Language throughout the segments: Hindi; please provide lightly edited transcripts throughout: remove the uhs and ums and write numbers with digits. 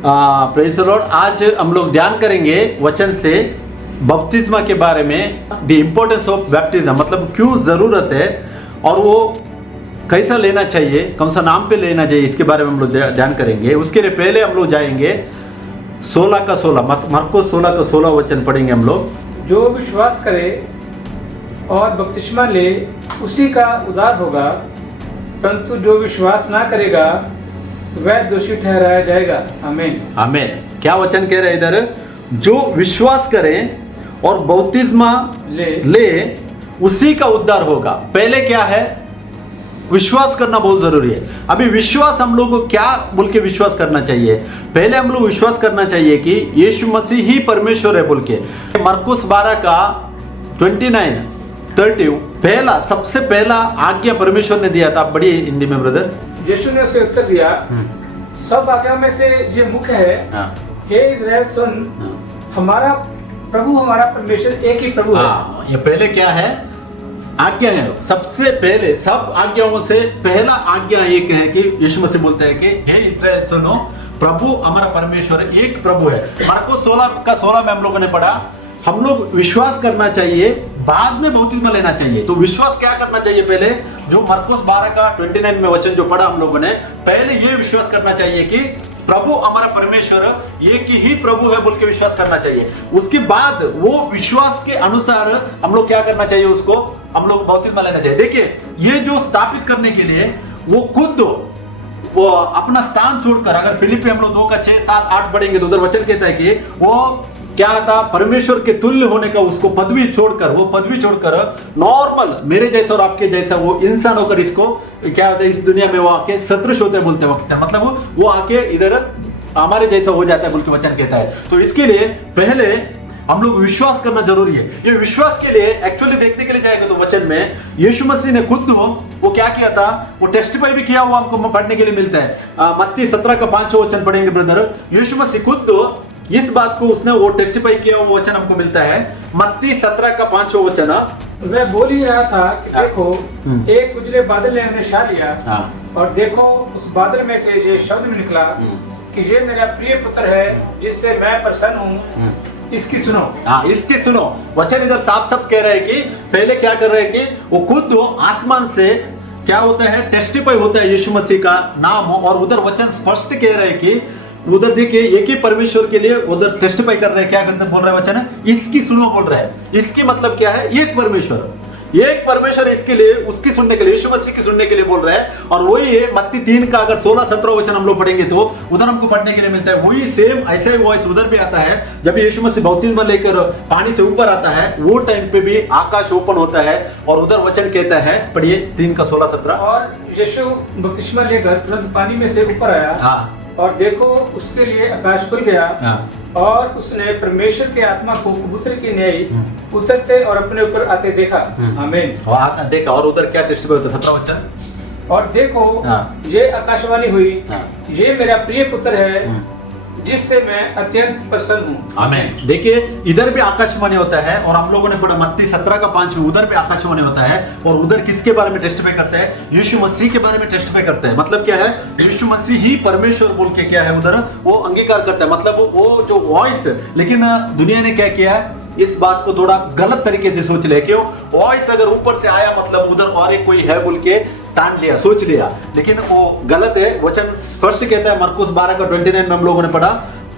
Praise the Lord. आज हम लोग ध्यान करेंगे वचन से बपतिस्मा के बारे में, द इम्पोर्टेंस ऑफ बैप्टिज्म, मतलब क्यों ज़रूरत है और वो कैसा लेना चाहिए, कौन सा नाम पे लेना चाहिए, इसके बारे में हम लोग ध्यान करेंगे। उसके लिए पहले हम लोग जाएंगे 16 का 16, मरकुस 16 का 16 वचन पढ़ेंगे हम लोग। जो विश्वास करे और बपतिस्मा ले उसी का उद्धार होगा, परंतु जो विश्वास ना करेगा वह दोषी ठहराया जाएगा। आमीन आमीन। क्या वचन कह रहे हैं इधर? जो विश्वास करे और बपतिस्मा ले उसी का उद्धार होगा। पहले क्या है? विश्वास करना बहुत जरूरी है। अभी विश्वास हम लोग को क्या बोल के विश्वास करना चाहिए? पहले हम लोग विश्वास करना चाहिए कि यीशु मसीह ही परमेश्वर है बोल के। मरकुस 12 का 29-30 पहला, सबसे पहला आज्ञा परमेश्वर ने दिया था। बड़ी हिंदी में ब्रदर। यीशु ने उसे उत्तर दिया, सब आज्ञा में से ये मुख्य है, हे इस्राएल सुन, हमारा प्रभु हमारा परमेश्वर एक ही प्रभु है। ये पहले क्या है? आज्ञा है। सबसे पहले सब आज्ञाओं से पहला आज्ञा एक है कि यीशु मसीह बोलते हैं कि हे इस्राएल सुनो, प्रभु हमारा परमेश्वर एक प्रभु है। मरकुस 16 का 16 में हम लोगों ने पढ़ा, हम लोग विश्वास करना चाहिए, बाद में बपतिस्मा लेना चाहिए। तो विश्वास क्या करना चाहिए? पहले जो मरकुस 12 का 29 में वचन जो पढ़ा हम लोगों ने, पहले ये विश्वास करना चाहिए कि प्रभु हमारा परमेश्वर एक ही प्रभु है बोल के विश्वास करना चाहिए। उसके बाद वो विश्वास के अनुसार हम लोग क्या करना चाहिए? उसको हम लोग बपतिस्मा लेना चाहिए। देखिए, ये जो स्थापित करने के लिए वो खुद वो अपना स्थान छोड़कर, अगर फिलिपी हम लोग 2 का 6, 7, 8 पढ़ेंगे तो उधर वचन कहता है कि वो क्या था? परमेश्वर के तुल्य होने का उसको पदवी छोड़कर नॉर्मल मेरे जैसा और आपके जैसा वो इंसान होकर इसको क्या होता है, इस दुनिया में वो आके सदृश होते बोलते हैं, मतलब वो आके इधर हमारे जैसा हो जाता है बोल के वचन कहता है। तो इसके लिए पहले हम लोग विश्वास करना जरूरी है। ये विश्वास के लिए एक्चुअली देखने के लिए जाएगा तो वचन में यीशु मसीह ने खुद वो क्या किया था, वो टेस्टिफाई भी किया हुआ हमको पढ़ने के लिए मिलता है। मत्ती 17 का 5 वचन पढ़ेंगे ब्रदर। यीशु मसीह खुद इस बात को उसने वो टेस्टिफाई किया हुआ वचन हमको मिलता है। मत्ती 17 का 5 वचन। वह बोल ही रहा था कि देखो एक उजले बादल ने उन्हें छा लिया, और देखो उस बादल में से ये शब्द निकला कि ये मेरा प्रिय पुत्र है जिससे मैं प्रसन्न हूँ, इसकी सुनो। इसकी सुनो। वचन इधर साफ साफ कह रहे हैं कि पहले क्या कर रहे हैं कि वो खुद आसमान से क्या होता है, टेस्टिफाई होता है यीशु मसीह का नाम हो, और उधर वचन स्पष्ट कह रहे हैं कि उधर देखिए एक ही परमेश्वर के लिए उधर टेस्टिफाई कर रहे हैं। क्या करते बोल रहे हैं वचन? इसकी सुनो बोल रहा है। इसकी मतलब क्या है? एक परमेश्वर इसके लिए, उसकी सुनने के लिए, यीशु मसीह की सुनने के लिए बोल रहा है। और वही है मत्ती 3 का अगर 16-17 वचन हम लोग पढ़ेंगे तो उधर हमको पढ़ने के लिए मिलता है। वही सेम ऐसा ही वॉइस उधर भी आता है जब यीशु मसीह बपतिस्मा लेकर पानी से ऊपर आता है, वो टाइम पे भी आकाश ओपन होता है और उधर वचन कहता है, पढ़िए 3 का 16-17। और यीशु बपतिस्मा लेकर तुरंत पानी में से ऊपर आया, और देखो उसके लिए आकाश खुल गया, और उसने परमेश्वर के आत्मा को कबूतर की न्याय उतरते और अपने ऊपर आते देखा। आमीन। देखा। और उधर क्या टेस्टिफाई होता है? 17 वचन। और देखो ये आकाशवाणी हुई, ये मेरा प्रिय पुत्र है जिससे मैं अत्यंत प्रसन्न हूँ। आमीन। देखिए इधर भी आकाशवाणी होता है, और हम लोगों ने पढ़ा मत्ती 17 का 5 में उधर भी आकाशवाणी होता है, और उधर किसके बारे में टेस्टिफाई करता है? यीशु मसीह के बारे में टेस्टिफाई करता है। मतलब क्या है? यीशु मसीह ही परमेश्वर बोल के क्या है उधर वो अंगीकार करता है, मतलब वो जो वॉइस। लेकिन दुनिया ने क्या किया? इस बात को थोड़ा गलत तरीके से सोच लिया। क्यों? वॉइस अगर ऊपर से आया मतलब उधर और एक कोई है बोल के तान लिया, सोच लिया, लेकिन वो गलत है। वचन स्पष्ट कहता है मरकुस 12 का 29 में हम लोगों ने पढ़ा,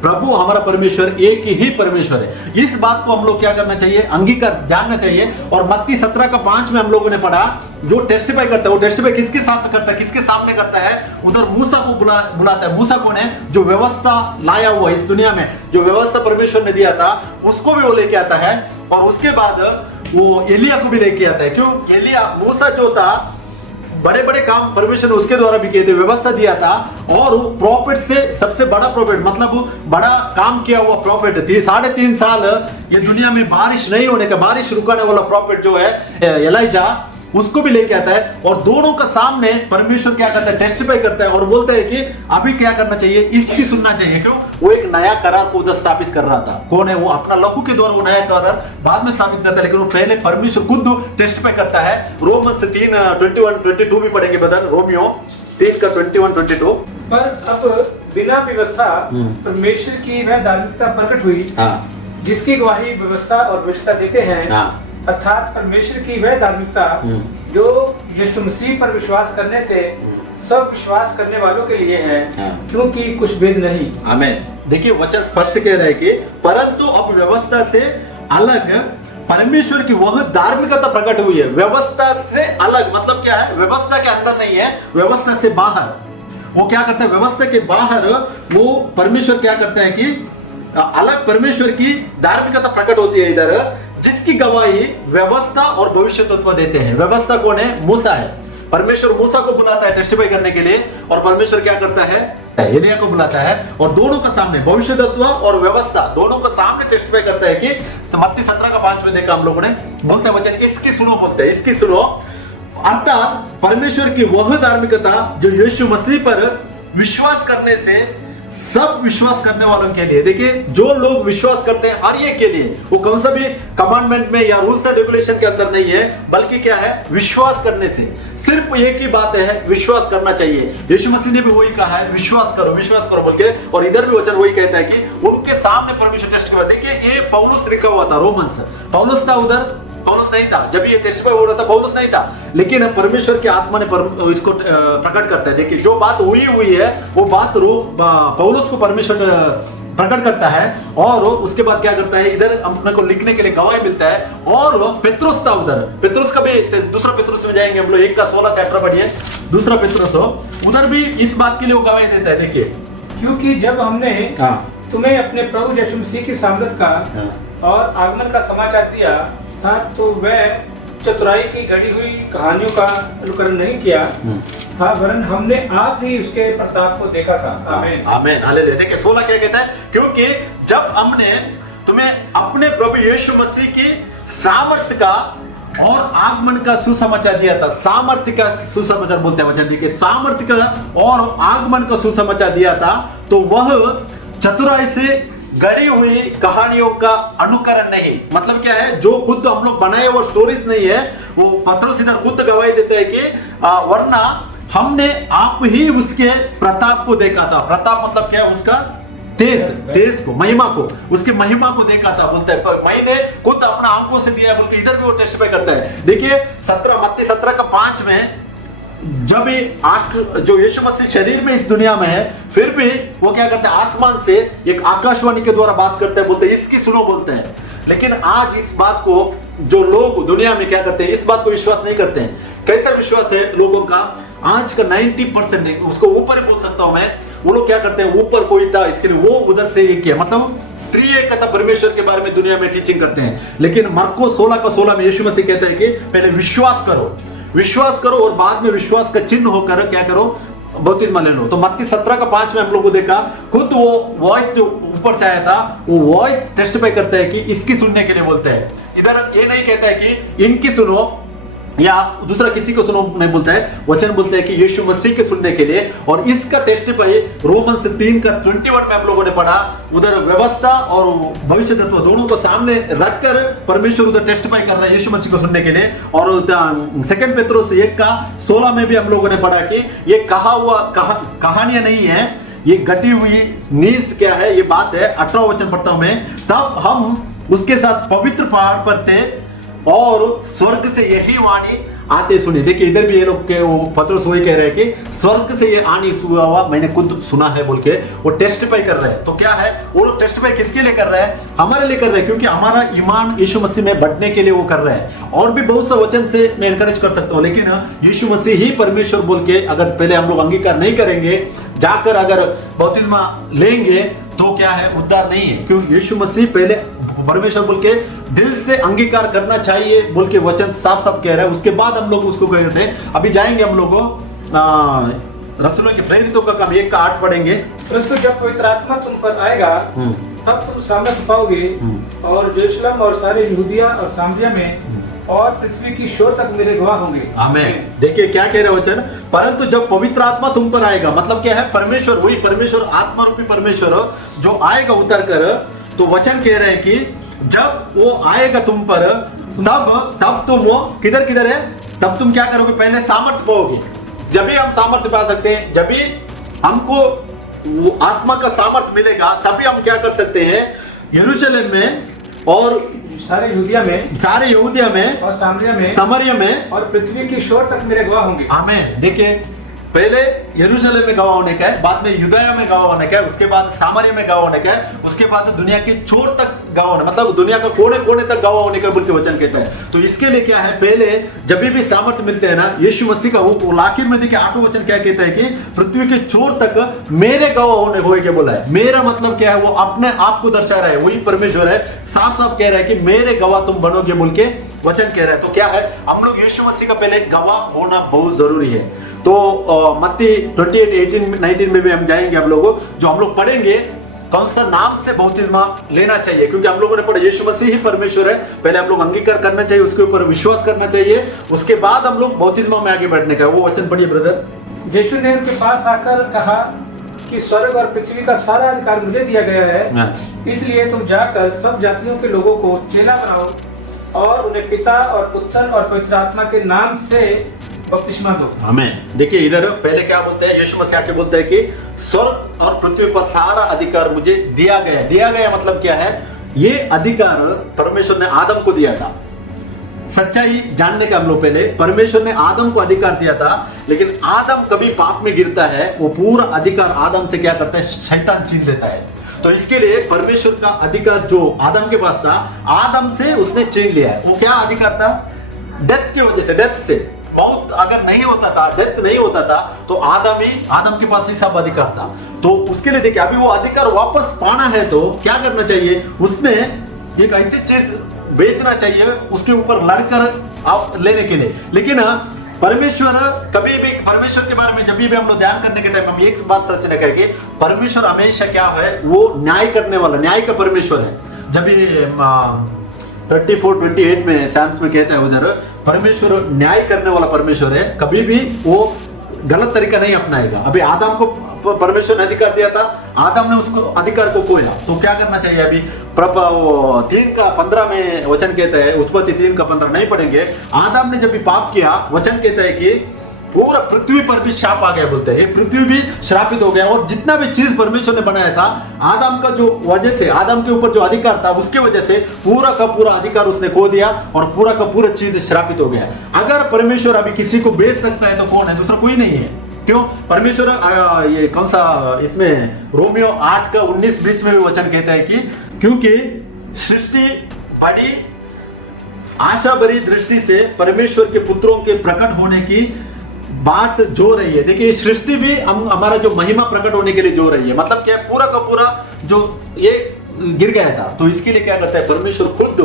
प्रभु हमारा परमेश्वर एक ही परमेश्वर है। इस बात को हम लोग क्या करना चाहिए? अंगीकार जानना चाहिए। और मत्ती 17 का 5 में हम लोगों ने पढ़ा, जो टेस्टिफाई करता है वो टेस्टिफाई किसके साथ करता है, किसके सामने करता है? उधर मूसा को बुलाता है। मूसा कौन है? जो व्यवस्था लाया हुआ इस दुनिया में, जो व्यवस्था परमेश्वर ने दिया था उसको भी वो लेके आता है, और उसके बाद वो एलिया को भी लेके आता है। क्यों? एलिया, मूसा जो था, बड़े बड़े काम परमेश्वर ने उसके द्वारा भी किए थे, व्यवस्था दिया था, और प्रोफेट से सबसे बड़ा प्रोफेट, मतलब बड़ा काम किया हुआ प्रोफेट थी। 3.5 साल ये दुनिया में बारिश नहीं होने का, बारिश रुकाने वाला प्रोफेट जो है एलाइजा, उसको भी लेके आता है। और दोनों का सामने परमेश्वर क्या करता है? टेस्टिफाई करता है और बोलता है कि अभी क्या करना चाहिए? इसकी सुनना चाहिए। क्यों? वो एक नया करार को उधर स्थापित कर रहा था। कौन है वो? अपना लहू के द्वारा वो नया करार बाद में स्थापित करता है, लेकिन वो पहले परमेश्वर खुद टेस्टिफाई करता है। रोमन्स 3:21-22 भी पढ़ेंगे बदल, रोमियो 3 का 21-22। पर अब बिना व्यवस्था परमेश्वर की वह धार्मिकता प्रकट हुई जिसकी गवाही व्यवस्था और व्यवस्था देते हैं, अर्थात परमेश्वर की वह धार्मिकता जो यीशु मसीह पर विश्वास करने से सब विश्वास करने वालों के लिए है, क्योंकि कुछ भेद नहीं। आमीन। देखिए वचन स्पष्ट कह रहा है कि परंतु अब व्यवस्था से अलग परमेश्वर की वह धार्मिकता प्रकट हुई है। व्यवस्था से अलग मतलब क्या है? व्यवस्था के अंदर नहीं है, व्यवस्था से बाहर। वो क्या करता है? व्यवस्था के बाहर वो परमेश्वर क्या करता है कि अलग परमेश्वर की धार्मिकता प्रकट होती है इधर, जिसकी गवाही व्यवस्था और भविष्यद्वक्ता देते हैं। व्यवस्था कौन है? मूसा है। परमेश्वर मूसा को बुलाता है टेस्टिफाई करने के लिए, और परमेश्वर क्या करता है? एलिया को बुलाता है, और दोनों का सामने भविष्यद्वक्ता और व्यवस्था दोनों का सामने टेस्टिफाई करता है कि मत्ती 17:5 में देखा हम लोगों ने, बोलता वचन इसकी सुनो, बोलते हैं इसकी सुनो, अर्थात परमेश्वर की वह धार्मिकता जो यीशु मसीह पर विश्वास करने से सब विश्वास करने वालों के लिए। देखिए जो लोग विश्वास करते हैं हर एक के लिए, वो कौन सा भी कमांडमेंट में या रूल्स एंड रेगुलेशन के अंदर नहीं है, बल्कि क्या है? विश्वास करने से। सिर्फ एक ही बात है, विश्वास करना चाहिए। यीशु मसीह ने भी वही कहा है, विश्वास करो बोल के, और इधर भी वचन वही कहता है कि उनके सामने परमेश्वर टेस्ट करवा। देखिए ये पौलुस लिखा हुआ था, रोमन्स, पौलुस था उधर, पौलुस नहीं था जब ये टेस्टिफाई हो रहा था, पौलुस नहीं था, लेकिन परमेश्वर की आत्मा ने इसको प्रकट करता है। देखिए जो बात हुई है वो बात पौलुस को परमेश्वर प्रकट करता है, और उसके बाद क्या करता है? इधर अपने को लिखने के लिए गवाही मिलता है। और पेत्रुस था उधर, पेत्रुस का भी दूसरा पेत्रुस में जाएंगे हम लोग, 1:16-18 पढ़िए, दूसरा पेत्रुस हो, उधर भी इस बात के लिए वो गवाही देता है। देखिए क्योंकि जब हमने तुम्हें अपने प्रभु यीशु मसीह की सामर्थ का और आगमन का समाचार दिया था, तो वह चतुराई की घड़ी हुई कहानियों का अनुकरण नहीं किया था, वरन हमने आप ही उसके प्रताप को देखा था। आमीन। आमीन। हालेलुया। देखिए 16 क्या कहता है? क्योंकि जब हमने तुम्हें अपने प्रभु यीशु मसीह की सामर्थ्य का और आगमन का सुसमाचार दिया था। सामर्थ्य का सुसमाचार बोलते हैं वचन, देखिए सामर्थ्य का और आगमन का सुसमाचार दिया था, तो वह चतुराई से गढ़ी हुई कहानियों का अनुकरण नहीं। मतलब क्या है? जो खुद हम लोग बनाए और स्टोरीज नहीं है, वो पत्रोस इधर खुद गवाही देते हैं कि वरना हमने आप ही उसके प्रताप को देखा था। प्रताप मतलब क्या है? उसका तेज को, महिमा को, उसकी महिमा को देखा था। बोलता है मैंने खुद अपना आंखों से दिया, बोल के इधर भी वो टेस्टिफाई करता है। देखिए मत्ती 17:5 में जब जो यीशु मसीह शरीर में इस दुनिया में है, फिर भी वो क्या करते हैं? आसमान से एक आकाशवाणी के द्वारा बात करते हैं, बोलते हैं इसकी सुनो, बोलते हैं। लेकिन आज इस बात को जो लोग दुनिया में क्या करते हैं? इस बात को विश्वास नहीं करते हैं। कैसा विश्वास है लोगों का? आज का 90%, उसको ऊपर ही बोल सकता हूं मैं, वो लोग क्या करते हैं? ऊपर कोई था इसके लिए वो उधर से ये किया, मतलब त्रिएकता परमेश्वर के बारे में दुनिया में टीचिंग करते हैं। लेकिन मरको 16:16 में यीशु मसीह कहता है कि पहले विश्वास करो और बाद में विश्वास का चिन्ह होकर क्या करो? बपतिस्मा ले लो। तो मत्ती 17:5 में हम लोगों को देखा, खुद वो वॉइस जो ऊपर से आया था, वो वॉइस टेस्टिफाई करता है कि इसकी सुनने के लिए बोलते हैं। इधर ये नहीं कहता है कि इनकी सुनो या दूसरा किसी को सुनो, नहीं बोलता है, वचन बोलते हैं कि यीशु मसीह के सुनने के लिए। और इसका टेस्टिफाई रोमन्स 3:21 में हम लोगों ने पढ़ा। उधर व्यवस्था और भविष्यद्वक्ता दोनों को सामने रखकर परमेश्वर उधर टेस्टिफाई कर रहा है यीशु मसीह को सुनने के लिए। और 2 पेत्रुस 1:16 में भी हम लोगों ने पढ़ा कि ये कहा हुआ कहानियां नहीं है, ये घटी हुई नीज क्या है? ये बात है। 18वां वचन पढ़ता हूं मैं, तब हम उसके साथ पवित्र पहाड़ पर थे और स्वर्ग से यही वाणी आते सुनी। देखिए इधर भी ये लोग के वो पत्रोस वही कह रहे हैं कि स्वर्ग से ये आनी हुआ मैंने खुद सुना है बोल के वो टेस्टिफाई कर रहे हैं। तो क्या है? वो लोग टेस्टिफाई किसके लिए कर रहे हैं? हमारे लिए कर रहे हैं, क्योंकि हमारा ईमान यीशु मसीह में बढ़ने के लिए वो कर रहे हैं। और भी बहुत सा वचन से मैं एनकरेज कर सकता हूँ, लेकिन यीशु मसीह ही परमेश्वर बोल के अगर पहले हम लोग अंगीकार नहीं करेंगे, जाकर अगर बपतिस्मा लेंगे, तो क्या है? उद्धार नहीं है। क्यों? यीशु मसीह पहले परमेश्वर बोल के दिल से अंगीकार करना चाहिए बोल के वचन साफ साफ कह रहा है। उसके बाद हम लोग उसको कहते हैं। अभी जाएंगे हम लोग रसूलों के प्रेरितों का काम 1:8 पढ़ेंगे। परंतु जब पवित्र आत्मा तुम पर आएगा तब तुम सामर्थ्य पाओगे, और यरूशलेम और सारे यहूदिया और सामरिया में और पृथ्वी की शोर तक मेरे गवाह होंगे। आमीन। देखिए क्या कह रहे वचन? परंतु जब पवित्र आत्मा तुम पर आएगा, मतलब क्या है? परमेश्वर, वही परमेश्वर, आत्मा रूपी परमेश्वर जो आएगा उतर कर। तो वचन कह रहे हैं कि जब वो आएगा तुम पर, तब तुम वो किधर है? तब तुम क्या करोगे? पहले सामर्थ्य पाओगे। जब भी हम सामर्थ्य पा सकते हैं, जब भी हमको वो आत्मा का सामर्थ्य मिलेगा, तभी हम क्या कर सकते हैं, यरूशलेम में और सारे यहूदिया में और सामरिया में और पृथ्वी की शोर तक मेरे गवाह होंगे। आमीन। देखिए, पहले यरूशलेम में गवाह होने का है, बाद में यूदया में गवाह होने का है, उसके बाद सामरिया में गवाह होने का है, उसके बाद दुनिया के छोर तक गवाह होने, मतलब दुनिया का कोने कोने तक गवाह होने का बोल के वचन कहता है। तो इसके लिए क्या है, पहले जब भी सामर्थ्य मिलते हैं ना यीशु मसीह का, वो आखिर में देखिए 8वां वचन क्या कहता है कि पृथ्वी के छोर तक मेरे गवाह होने होए के बोला है। मेरा मतलब क्या है, वो अपने आप को दर्शा रहा है, वही परमेश्वर है, साफ साफ कह रहा है कि मेरे गवाह तुम बनोगे बोल के वचन कह रहा है। तो क्या है, हम लोग यीशु मसीह का पहले गवाह होना बहुत जरूरी है। तो मत्ती 28:18-19 में भी हम जाएंगे, हम लोगों जो हम लोग पढ़ेंगे कौन सा नाम से बपतिस्मा लेना चाहिए, क्योंकि हम लोगों ने पढ़ा यीशु मसीह ही परमेश्वर है। पहले हम लोग अंगीकार करना चाहिए, उसके ऊपर विश्वास करना चाहिए, उसके बाद हम लोग बपतिस्मा में आगे बढ़ने का। वो वचन पढ़िए ब्रदर। यीशु ने उनके पास आकर कहा कि स्वर्ग और पृथ्वी का सारा अधिकार मुझे दिया गया है, इसलिए तुम जाकर सब जातियों के लोगों को चेला बनाओ और उन्हें पिता और पुत्र और पवित्र आत्मा के नाम से बपतिस्मा दो। हमें देखिए, इधर पहले क्या बोलते हैं, यीशु मसीह आके बोलते हैं कि स्वर्ग और पृथ्वी पर सारा अधिकार मुझे दिया गया। दिया गया मतलब क्या है, ये अधिकार परमेश्वर ने आदम को दिया था। सच्चाई जानने का हम लोग पहले, परमेश्वर ने आदम को अधिकार दिया था, लेकिन आदम कभी पाप में गिरता है, वो पूरा अधिकार आदम से क्या करता है, शैतान छीन लेता है। तो इसके लिए परमेश्वर का अधिकार जो आदम के पास था, आदम से उसने छीन लिया है। वो क्या अधिकार था, डेथ की वजह से, डेथ से, मौत अगर नहीं होता था, डेथ नहीं होता था, तो आदम के पास ही सब अधिकार था। तो उसके लिए देखिए, अभी वो अधिकार वापस पाना है तो क्या करना चाहिए, उसने एक ऐसी चीज बेचना चाहिए उसके ऊपर लड़कर आप लेने के लिए। लेकिन परमेश्वर कभी भी, परमेश्वर के बारे में जब भी हम लोग ध्यान करने के टाइम हम एक बात सोचने का है कि परमेश्वर हमेशा क्या है, वो न्याय करने वाला, न्याय का परमेश्वर है। जब भी 34:28 में सैम्स में कहता है उधर, परमेश्वर न्याय करने वाला परमेश्वर है, कभी भी वो गलत तरीका नहीं अपनाएगा। अभी आदम को परमेश्वर ने अधिकार दिया था, आदम ने उसको अधिकार को खोया, तो क्या करना चाहिए। अभी 3:15 में वचन कहता है, उत्पत्ति 3:15 नहीं पढ़ेंगे। आदम ने जब भी पाप किया, वचन कहता है कि पूरा पृथ्वी पर भी शाप आ गया, बोलते हैं ये पृथ्वी भी श्रापित हो गया। और जितना भी चीज परमेश्वर ने बनाया था, आदम का जो वजह से, आदम के ऊपर जो अधिकार था, उसके वजह से पूरा का पूरा अधिकार उसने खो दिया और पूरा का पूरा चीज श्रापित हो गया। अगर परमेश्वर अभी किसी को बेच सकता है तो कौन है, दूसरा कोई नहीं है। क्यों, परमेश्वर ये कौन सा, इसमें रोमियो 8:19-20 में भी वचन कहता है कि क्योंकि सृष्टि बड़ी आशा भरी दृष्टि से परमेश्वर के पुत्रों के प्रकट होने की बात जो रही है। देखिए, सृष्टि भी हमारा जो महिमा प्रकट होने के लिए जो रही है, मतलब क्या, पूरा का पूरा जो ये गिर गया था, तो इसके लिए क्या करता है परमेश्वर खुद,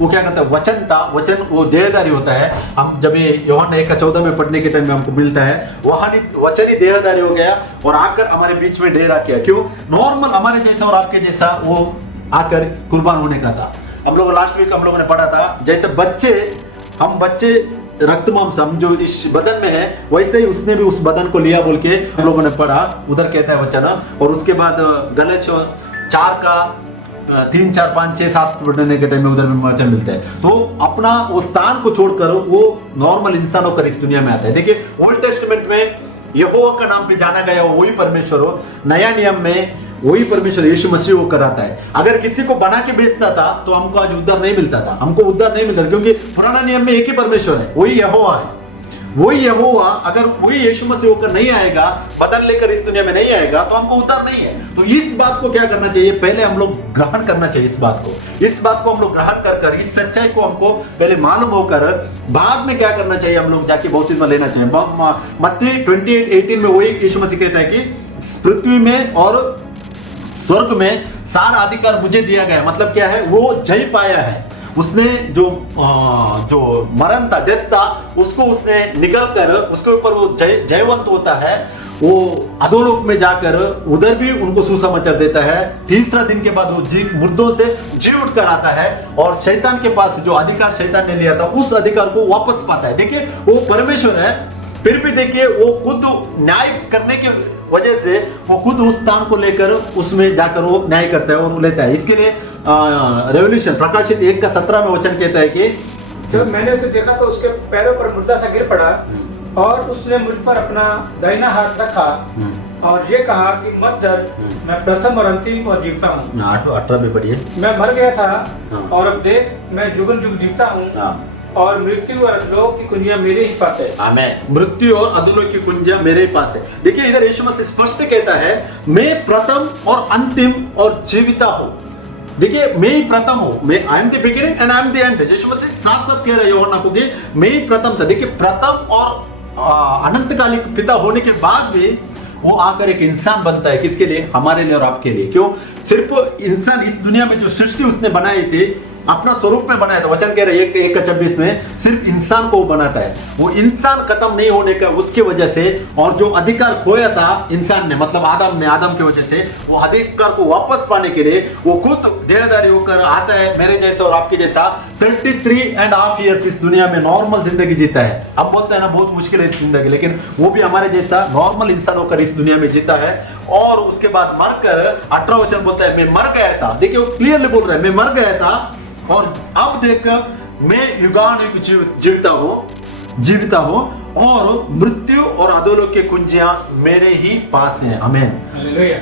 वो क्या करता है, वचन था, वचन वो देहधारी होता है। हम जब यूहन्ना 1:14 में पढ़ने के टाइम में हमको मिलता है, वचन ही देहधारी हो गया और आकर हमारे बीच में डेरा किया। क्यों, नॉर्मल हमारे जैसा और आपके जैसा वो आकर कुर्बान होने का था। हम लोग लास्ट वीक हम लोगों ने पढ़ा था, जैसे बच्चे रक्त मांस हम जो इस बदन में है, वैसे ही उसने भी उस बदन को लिया बोल के हम लोगों ने पढ़ा, उधर कहता है वचन। और उसके बाद गलातियों 4:3, 4, 5, 6, 7 पढ़ने के टाइम में उधर में वचन मिलता है। तो अपना वो स्थान को छोड़कर वो नॉर्मल इंसान होकर इस दुनिया में आता है। देखिए, ओल्ड टेस्टमेंट में यहोवा का नाम पे जाना गया वही परमेश्वर हो, नया नियम में वही परमेश्वर यीशु मसीह वो कराता है। अगर किसी को बना के बेचता था तो हमको आज उद्धार नहीं मिलता था, हमको उद्धार नहीं मिलता था, क्योंकि पुराना नियम में एक ही परमेश्वर है, वही यहोवा है। वही यहोवा अगर वही यीशु मसीह होकर नहीं आएगा, बदल लेकर इस दुनिया में नहीं आएगा, तो हमको उद्धार नहीं है। तो इस बात को क्या करना चाहिए, पहले हम लोग ग्रहण करना चाहिए इस बात को हम लोग ग्रहण कर इस सच्चाई को हमको पहले मालूम होकर बाद में क्या करना चाहिए, हम लोग जाके बपतिस्मा लेना चाहिए। मत्ती 28:18 में वही यीशु मसीह कहता है कि पृथ्वी में और स्वर्ग में सारा अधिकार मुझे दिया गया। मतलब क्या है, वो जय पाया है, उसने जो मरण था, डेथ था, उसको उसने निगल कर उसके ऊपर वो जयवंत होता है। वो अधोलोक में जाकर उधर भी उनको सुसमाचार देता है। तीसरा दिन के बाद वो मुर्दों से जी उठ कर आता है और शैतान के पास जो अधिकार शैतान ने लिया था, उस अधिकार को वापस पाता है। देखिए, वो परमेश्वर है, फिर भी देखिए वो खुद न्याय करने के वजह से वो खुद उस स्थान को लेकर उसमें जाकर वो न्याय करता है और वो लेता है। इसके लिए रेवल्यूशन प्रकाशित 1:17 में वचन कहता है कि जब मैंने उसे देखा तो उसके पैरों पर मुर्दा सा गिर पड़ा और उसने मुझ पर अपना दाहिना हाथ रखा और ये कहा कि मत डर, मैं प्रथम और अंतिम और जीवता हूँ। 18 भी पढ़िए। मैं मर गया था हाँ। और अब देख मैं जुगन जुग जीवता हूँ, हाँ। और मृत्यु और अधोलोक की कुंजियां मेरे ही पास है। आमेन। मृत्यु और अधोलोक की कुंजियां मेरे ही पास है। देखिए इधर यीशु मसीह स्पष्ट कहता है, मैं प्रथम और अंतिम और जीविता हूँ। देखिए मैं ही प्रथम हूँ, मैं I am the beginning and I am the end. यीशु मसीह साफ साफ कह रहे हैं यूहन्ना को कि मैं ही प्रथम था। देखिए प्रथम और अनंतकालिक पिता होने के बाद भी वो आकर एक इंसान बनता है, किसके लिए? हमारे लिए और आपके लिए। क्यों? सिर्फ इंसान, इस दुनिया में जो सृष्टि उसने बनाई थी अपना स्वरूप में बनाया था। वचन कह रहे हैं 1:26 में सिर्फ इंसान को बनाता है। वो इंसान खत्म नहीं होने का उसकी वजह से, और जो अधिकार खोया था इंसान ने, मतलब आदम की वजह से, वो अधिकार को वापस पाने के लिए वो खुद देहधारी होकर आता है, मेरे जैसा और आपके जैसा 33.5 ईयर्स इस दुनिया में नॉर्मल जिंदगी जीता है। हम बोलते हैं ना बहुत मुश्किल है जिंदगी, लेकिन वो भी हमारे जैसा नॉर्मल इंसान होकर इस दुनिया में जीता है। और उसके बाद मरकर 18 वचन बोलता है मैं मर गया था। देखिए वो क्लियरली बोल रहा है मैं मर गया था और अब देख मैं युगानुयुग जीविता हूं और मृत्यु और अधोलोक की कुंजियां मेरे ही पास हैं। आमीन।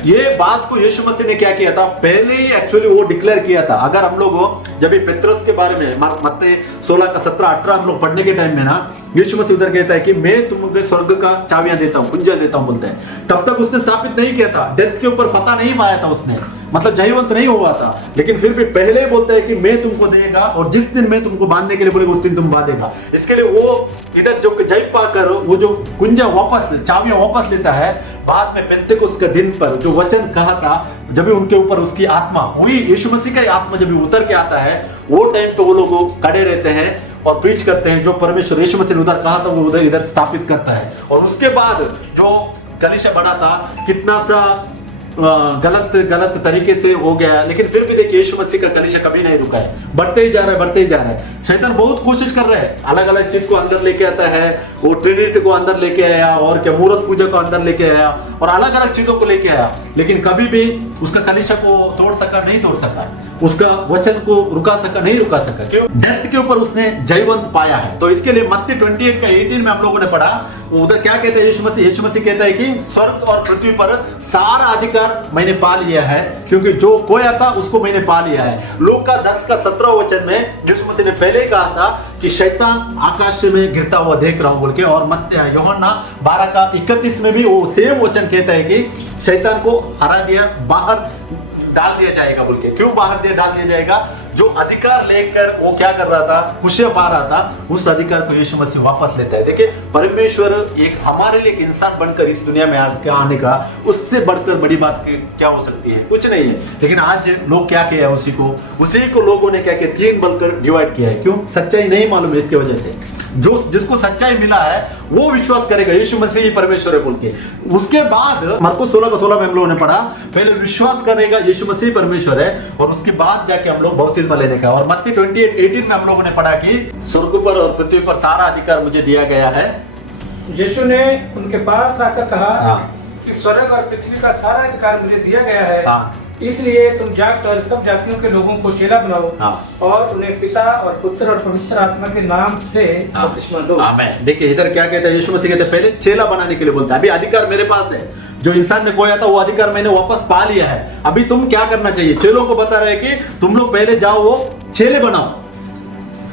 ये बात को यीशु मसीह ने क्या किया था? पहले ही एक्चुअली वो डिक्लेयर किया था। अगर हम लोग जब ये पतरस के बारे में मत्ती 16:17-18 हम लोग पढ़ने के टाइम में ना, यीशु मसीह उधर कहता है कि मैं तुमको स्वर्ग का चाबियां देता हूं, कुंजियां देता हूं बोलते हैं। तब तक उसने स्थापित नहीं किया था, डेथ के ऊपर फतह नहीं पाया था उसने, मतलब जयवंत नहीं हुआ था, लेकिन फिर भी पहले बोलता है कि मैं तुमको देगा और जिस दिन मैं तुमको बांधने के लिए बोलेगा उस दिन तुम बांधेगा। इसके लिए वो इधर जो जय पाकर वो जो कुंजा वापस, चाबियां वापस लेता है। बाद में पेंतेकोस्त के दिन पर जो वचन कहा था, जब भी उनके ऊपर उसकी आत्मा, वही यीशु मसीह का आत्मा जब भी उतर के आता है, वो टाइम पे वो लोग खड़े रहते हैं और प्रीच करते हैं। जो परमेश्वर यीशु मसीह ने उधर कहा था वो उधर इधर स्थापित करता है। और उसके बाद जो कलीसिया बड़ा था, कितना सा गलत तरीके से हो गया, लेकिन फिर भी देखिए यीशु मसीह का कलीसिया कभी नहीं रुका है, बढ़ते ही जा रहा है। शैतान बहुत कोशिश कर रहा है, अलग अलग चीज को अंदर लेके आता है। वो ट्रिनिटी को अंदर लेके आया और क्या मूर्त पूजा को अंदर लेके आया और अलग अलग चीजों को लेके आया, लेकिन कभी भी उसका कलीसिया को तोड़ सका नहीं तोड़ सका, उसका वचन को रुका सका। क्यों? डेथ के ऊपर उसने जयवंत पाया है। तो इसके लिए मत्ती 28:18 में हम लोगों ने पढ़ा, उधर क्या कहते हैं यीशु मसीह कहता है कि स्वर्ग और पृथ्वी पर सारा अधिकार मैंने पा लिया है, क्योंकि जो खोया था उसको मैंने पा लिया है। लूका 10:17 वचन में यीशु मसीह ने पहले ही कहा था कि शैतान आकाश में गिरता हुआ देख रहा हूं बोल के, और मत्ती यूहन्ना 12:31 में भी वो सेम वचन कहता है कि शैतान को हरा दिया, बाहर डाल दिया जाएगा बोल के। क्यों बाहर डाल दिया जाएगा? जो अधिकार लेकर वो क्या कर रहा था, खुशियां पा रहा था, उस अधिकार को यीशु मसीह वापस लेता है। देखिए परमेश्वर एक हमारे लिए एक इंसान बनकर इस दुनिया में आने का, उससे बढ़कर बड़ी बात क्या हो सकती है? कुछ नहीं है। लेकिन आज लोग क्या किया है, उसी को लोगों ने क्या किया, 3 बनकर डिवाइड किया है। क्यों? सच्चाई नहीं मालूम है, इसकी वजह से जो जिसको सच्चाई मिला है वो विश्वास करेगा यीशु मसीह ही परमेश्वर है बोल के। उसके बाद मरकुस 16:16 में हम लोगों ने पढ़ा, पहले विश्वास करेगा यीशु मसीह परमेश्वर है और उसके बाद जाके हम लोग बपतिस्मा लेने का। और मत्ती 28:18 में हम लोगों ने पढ़ा कि स्वर्ग पर और पृथ्वी पर सारा अधिकार मुझे दिया गया है। यीशु ने उनके पास आकर कहा कि स्वर्ग और पृथ्वी का सारा अधिकार मुझे दिया गया है, इसलिए तुम जाकर सब जातियों के लोगों को चेला बनाओ और उन्हें पिता और पुत्र और पवित्र आत्मा के नाम से बपतिस्मा दो। आमीन। देखिए इधर क्या कहते हैं यीशु मसीह, कहते हैं पहले चेला बनाने के लिए बोलता है। अभी अधिकार मेरे पास है, जो इंसान ने खोया था वो अधिकार मैंने वापस पा लिया है। अभी तुम क्या करना चाहिए? चेलों को बता रहे कि तुम लोग पहले जाओ वो चेले बनाओ।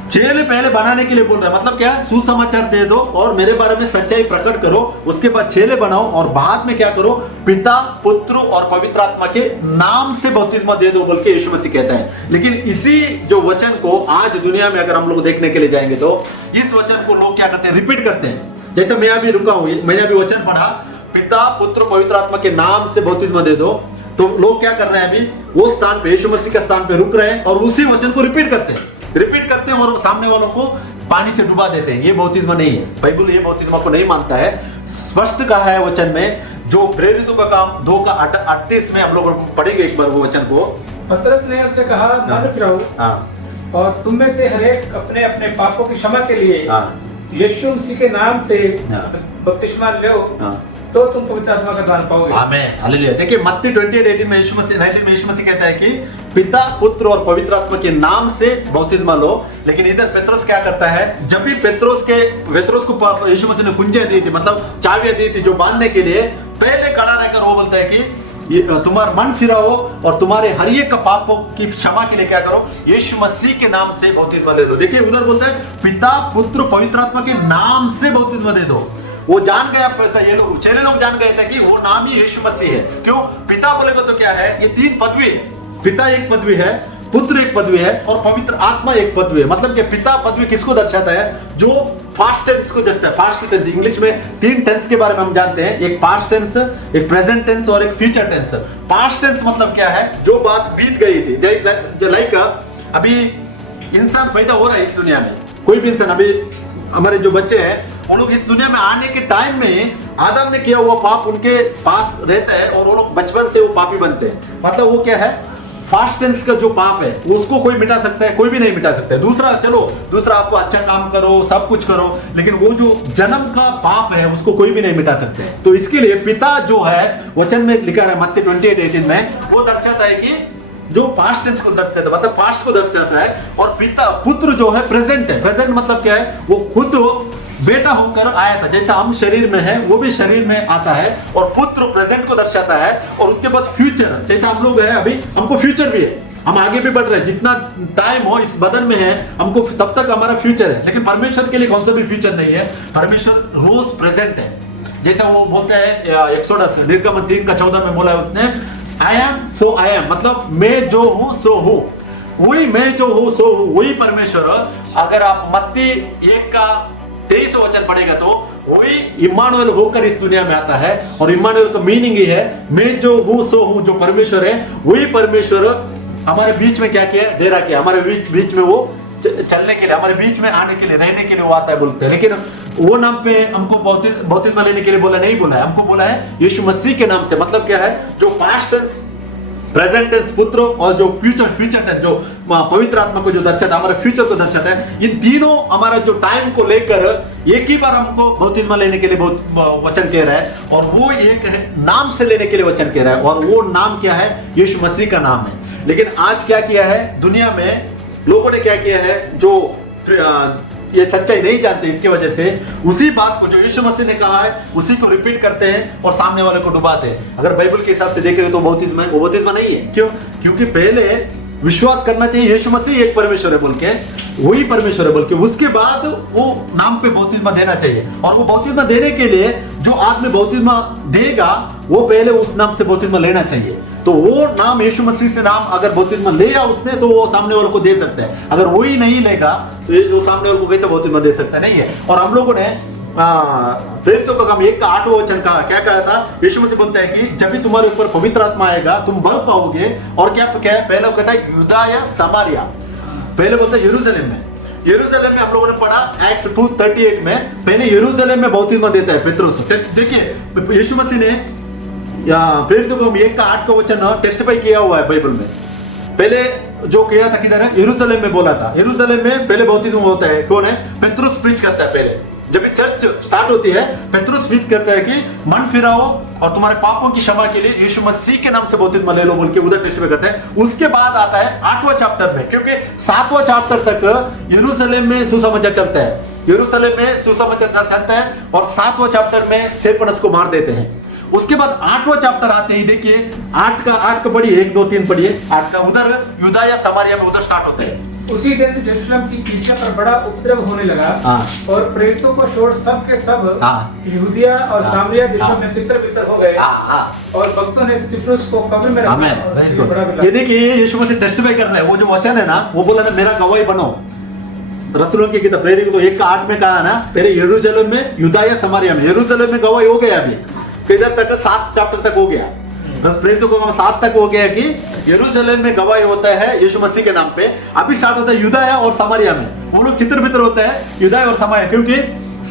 चेले पहले बनाने के लिए बोल रहा है, मतलब क्या? सुसमाचार दे दो और मेरे बारे में सच्चाई प्रकट करो, उसके बाद चेले बनाओ और बाद में क्या करो, पिता पुत्र और पवित्र आत्मा के नाम से बपतिस्मा दे दो बोल के यीशु मसीह कहता है। लेकिन इसी जो वचन को आज दुनिया में अगर हम लोग देखने के लिए जाएंगे तो इस वचन को लोग क्या करते हैं, रिपीट करते हैं। जैसे मैं अभी रुका हूं, मैंने अभी वचन पढ़ा, पिता पुत्र पवित्र आत्मा के नाम से बपतिस्मा दे दो, तो लोग क्या कर रहे हैं, अभी वो स्थान पे यीशु मसीह के स्थान पे रुक रहे हैं और उसी वचन को रिपीट करते हैं और सामने वालों को पानी से डुबा देते हैं। ये बपतिस्मा नहीं है, बाइबल ये बपतिस्मा को नहीं मानता है। स्पष्ट कहा है वचन में, जो प्रेरितों का काम 2:38 में हम लोग पढ़ेंगे एक बार वो वचन को। पतरस ने उनसे कहा, मन फिराओ और तुम में से हरेक अपने अपने पापों की क्षमा के लिए यीशु मसीह के नाम से बपतिस्मा लो, तो तुम पवित्र आत्मा का दान पाओगे। आमीन, हालेलुया। देखिए मत्ती 28:18 में यीशु मसीह कहता है कि पिता पुत्र और पवित्र आत्मा के नाम से बपतिस्मा लो। लेकिन इधर पेत्रोस क्या करता है, जब भी पेत्रोस को यीशु मसीह ने कुंजियां दी थी, मतलब चाबियां दी थी जो बांधने के लिए, पहले खड़ा रहकर वो बोलता है कि ये तुम्हारा मन फिराओ और तुम्हारे हर एक पापों की क्षमा के लिए क्या करो, यीशु मसीह के नाम से बपतिस्मा ले लो। देखिए उधर बोलता है पिता पुत्र पवित्र आत्मा के नाम से बपतिस्मा दे दो। वो जान गया, ये लोग चेले लोग जान गए थे कि वो नाम ही यीशु मसीह है। क्यों? पिता बोलेगा तो क्या है, ये 3 पदवी है। पिता एक पदवी है, पुत्र एक पदवी है और पवित्र आत्मा एक पदवी है। मतलब कि पिता पदवी किसको दर्शाता है, जो पास्ट टेंस को दर्शाता है। पास्ट टेंस इंग्लिश में 3 टेंस के बारे में हम जानते हैं, एक पास्ट टेंस, एक प्रेजेंट टेंस और एक फ्यूचर टेंस। पास्ट टेंस मतलब क्या है, जो बात बीत गई थी। लाइक अभी इंसान पैदा हो रहा है इस दुनिया में, कोई भी इंसान, अभी हमारे जो बच्चे हैं वो लोग इस दुनिया में आने के टाइम में आदम ने किया हुआ पाप उनके पास रहता है और वो लोग बचपन से वो पापी बनते हैं। मतलब वो क्या है, फास्ट टेंस का जो पाप है वो उसको कोई मिटा सकता है, कोई भी नहीं मिटा सकता है। दूसरा आपको अच्छा काम करो, सब कुछ करो, लेकिन वो जो जन्म का पाप है उसको कोई भी नहीं मिटा सकते। तो इसके लिए पिता जो है वचन में लिखा है मत्ती 28:18 में, वो दर्शाता है कि जो पास्ट टेंस को दर्शाता है, मतलब पास्ट को दर्शाता है। और पिता पुत्र जो है प्रेजेंट है। प्रेजेंट मतलब क्या है, वो खुद बेटा होकर आया था, जैसा हम शरीर में है वो भी शरीर में आता है। और पुत्र प्रेजेंट को दर्शाता है। और उसके बाद फ्यूचर, जैसा हम लोग है अभी, हमको फ्यूचर भी है, हम आगे भी बढ़ रहे हैं। जितना टाइम हो इस बदन में है हमको, तब तक हमारा फ्यूचर है। लेकिन परमेश्वर के लिए कौन सा भी फ्यूचर नहीं है, परमेश्वर रोज प्रेजेंट है। जैसा वो बोलते हैं एक्सोडस निर्गमन 3:14 में बोला है उसने, I am so I am, मतलब मैं जो हूं सो हूं, वही मैं जो हूं सो हूं, वही परमेश्वर। अगर आप मत्ती 1:23 वचन पढ़ेगा तो वही इम्मानुएल होकर इस दुनिया में आता है। और इम्मानुएल का मीनिंग ये है, मैं जो हूं सो हूं, जो परमेश्वर है वही परमेश्वर हमारे बीच में क्या किया, डेरा किया, हमारे बीच में वो चलने के लिए, हमारे बीच में आने के लिए, रहने के लिए वो आता है बोलते हैं। लेकिन वो नाम पे हमको बपतिस्मा लेने के लिए बोला नहीं, बोला है हमको, बोला है यीशु मसीह के नाम से। मतलब क्या है, जो पास्ट टेंस, प्रेजेंट टेंस पुत्र और जो फ्यूचर टेंस जो पवित्र आत्मा को जो दर्शाता है, हमारे फ्यूचर को दर्शाता है, इन तीनों हमारा जो टाइम को लेकर एक ही बार हमको बपतिस्मा लेने के लिए बहुत वचन कह रहा है। और वो एक है नाम से लेने के लिए वचन कह रहा है। और वो नाम क्या है, यीशु मसीह का नाम है। लेकिन आज क्या किया है दुनिया में, लोगों ने क्या किया है, जो ये सच्चाई नहीं जानते, इसकी वजह से उसी बात को जो यीशु मसीह ने कहा है उसी को रिपीट करते हैं और सामने वाले को डुबाते हैं। अगर बाइबल के हिसाब से देखें तो बपतिस्मा है, वो बपतिस्मा नहीं है। क्यों? क्योंकि पहले विश्वास करना चाहिए यीशु मसीह एक परमेश्वर है बोल के, वही परमेश्वर है बोल के, उसके बाद वो नाम पे बपतिस्मा देना चाहिए। और वो बपतिस्मा देने के लिए जो आदमी बपतिस्मा देगा वो पहले उस नाम से बपतिस्मा लेना चाहिए। तो वो नाम यीशु मसीह से नाम अगर बपतिस्मा लिया उसने तो वो सामने वाले को दे सकता है। अगर वही नहीं लेगा तो ये जो सामने वाले को कैसे बपतिस्मा दे सकता नहीं है। और हम लोगों ने प्रेरितों का काम 1:8 वचन कहा, क्या कहा था, यीशु मसीह बोलता है कि जब भी तुम्हारे ऊपर पवित्र आत्मा आएगा तुम बल पाओगे। और क्या है, पहले कहता है यूदा या समारिया, पहले बोलता है यरूशलेम में। यरूशलेम में हम लोगों ने पढ़ा एक्ट्स 2:38 में, पहले यरूशलेम में बपतिस्मा देता है पेट्रोस। देखिए यीशु मसीह ने प्रेरितों को 1:8 का वचन टेस्टिफाई किया हुआ है बाइबल में। पहले जो किया था किधर है, यरूशलेम में बोला था। यरूशलेम में पहले बपतिस्मा होता है, कौन है, पेट्रोस प्रीच करता है। पहले जब भी चर्च स्टार्ट होती है पेट्रोस प्रीच करता है कि मन फिराओ और तुम्हारे पापों की क्षमा के लिए यीशु मसीह के नाम से बपतिस्मा ले लो बोल के उधर टेस्टिफाई करता है। उसके बाद आता है 8वां चैप्टर में, क्योंकि 7वां चैप्टर तक यरूशलेम में सुसमाचार चलता है, यरूशलेम में सुसमाचार चलता है। और 7वां चैप्टर में स्तेफनस को मार देते हैं। उसके बाद 8वां चैप्टर आते ही देखिए 8 का पढ़िए, 1 2 3 पढ़िए 8 का, उधर यूदा या समारिया में उधर स्टार्ट होता है। उसी दिन यरूशलेम की कलीसिया पर बड़ा उपद्रव होने लगा और प्रेरितों को छोड़ सब के सब यहूदिया और सामरिया देशों में तितर-बितर हो गए। और भक्तों ने स्तिफनुस को कब्र में रखा। ये देखिए यीशु मसीह टेस्टिफाई कर रहे हैं, वो जो वचन है ना, वो बोला ना मेरा गवाही बनो। रसूलों की किताब प्रेरित तो 1:8 में कहा ना, पहले यरूशलेम में, यूदा या समारिया में। यरूशलेम में गवाही हो गया, अभी किधर तक, 7 चैप्टर तक हो गया। प्रेरितों को 7 तक हो गया कि यरूशलेम में गवाही होता है यीशु मसीह के नाम पे। अभी स्टार्ट होता है यूदाया और समारिया में, वो लोग चित्र बितर होते हैं यूदाया और समारिया। क्योंकि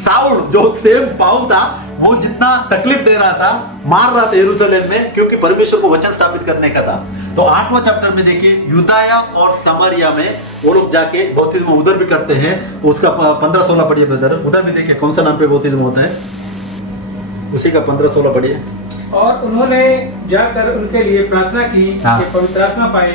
साउल जो सेम पाउल था वो जितना तकलीफ दे रहा था, मार रहा था यरूशलेम में, क्योंकि परमेश्वर को वचन स्थापित करने का था। तो 8वां चैप्टर में देखिए यूदाया और समारिया में वो लोग जाके बपतिस्मा उधर भी करते हैं। उसका 15-16 पढ़िए ब्रदर, उधर भी देखिए कौन सा नाम पे बपतिस्मा होता है, उसी का 15-16 पढ़िए। और उन्होंने जाकर उनके लिए प्रार्थना की कि पवित्र आत्मा पाए,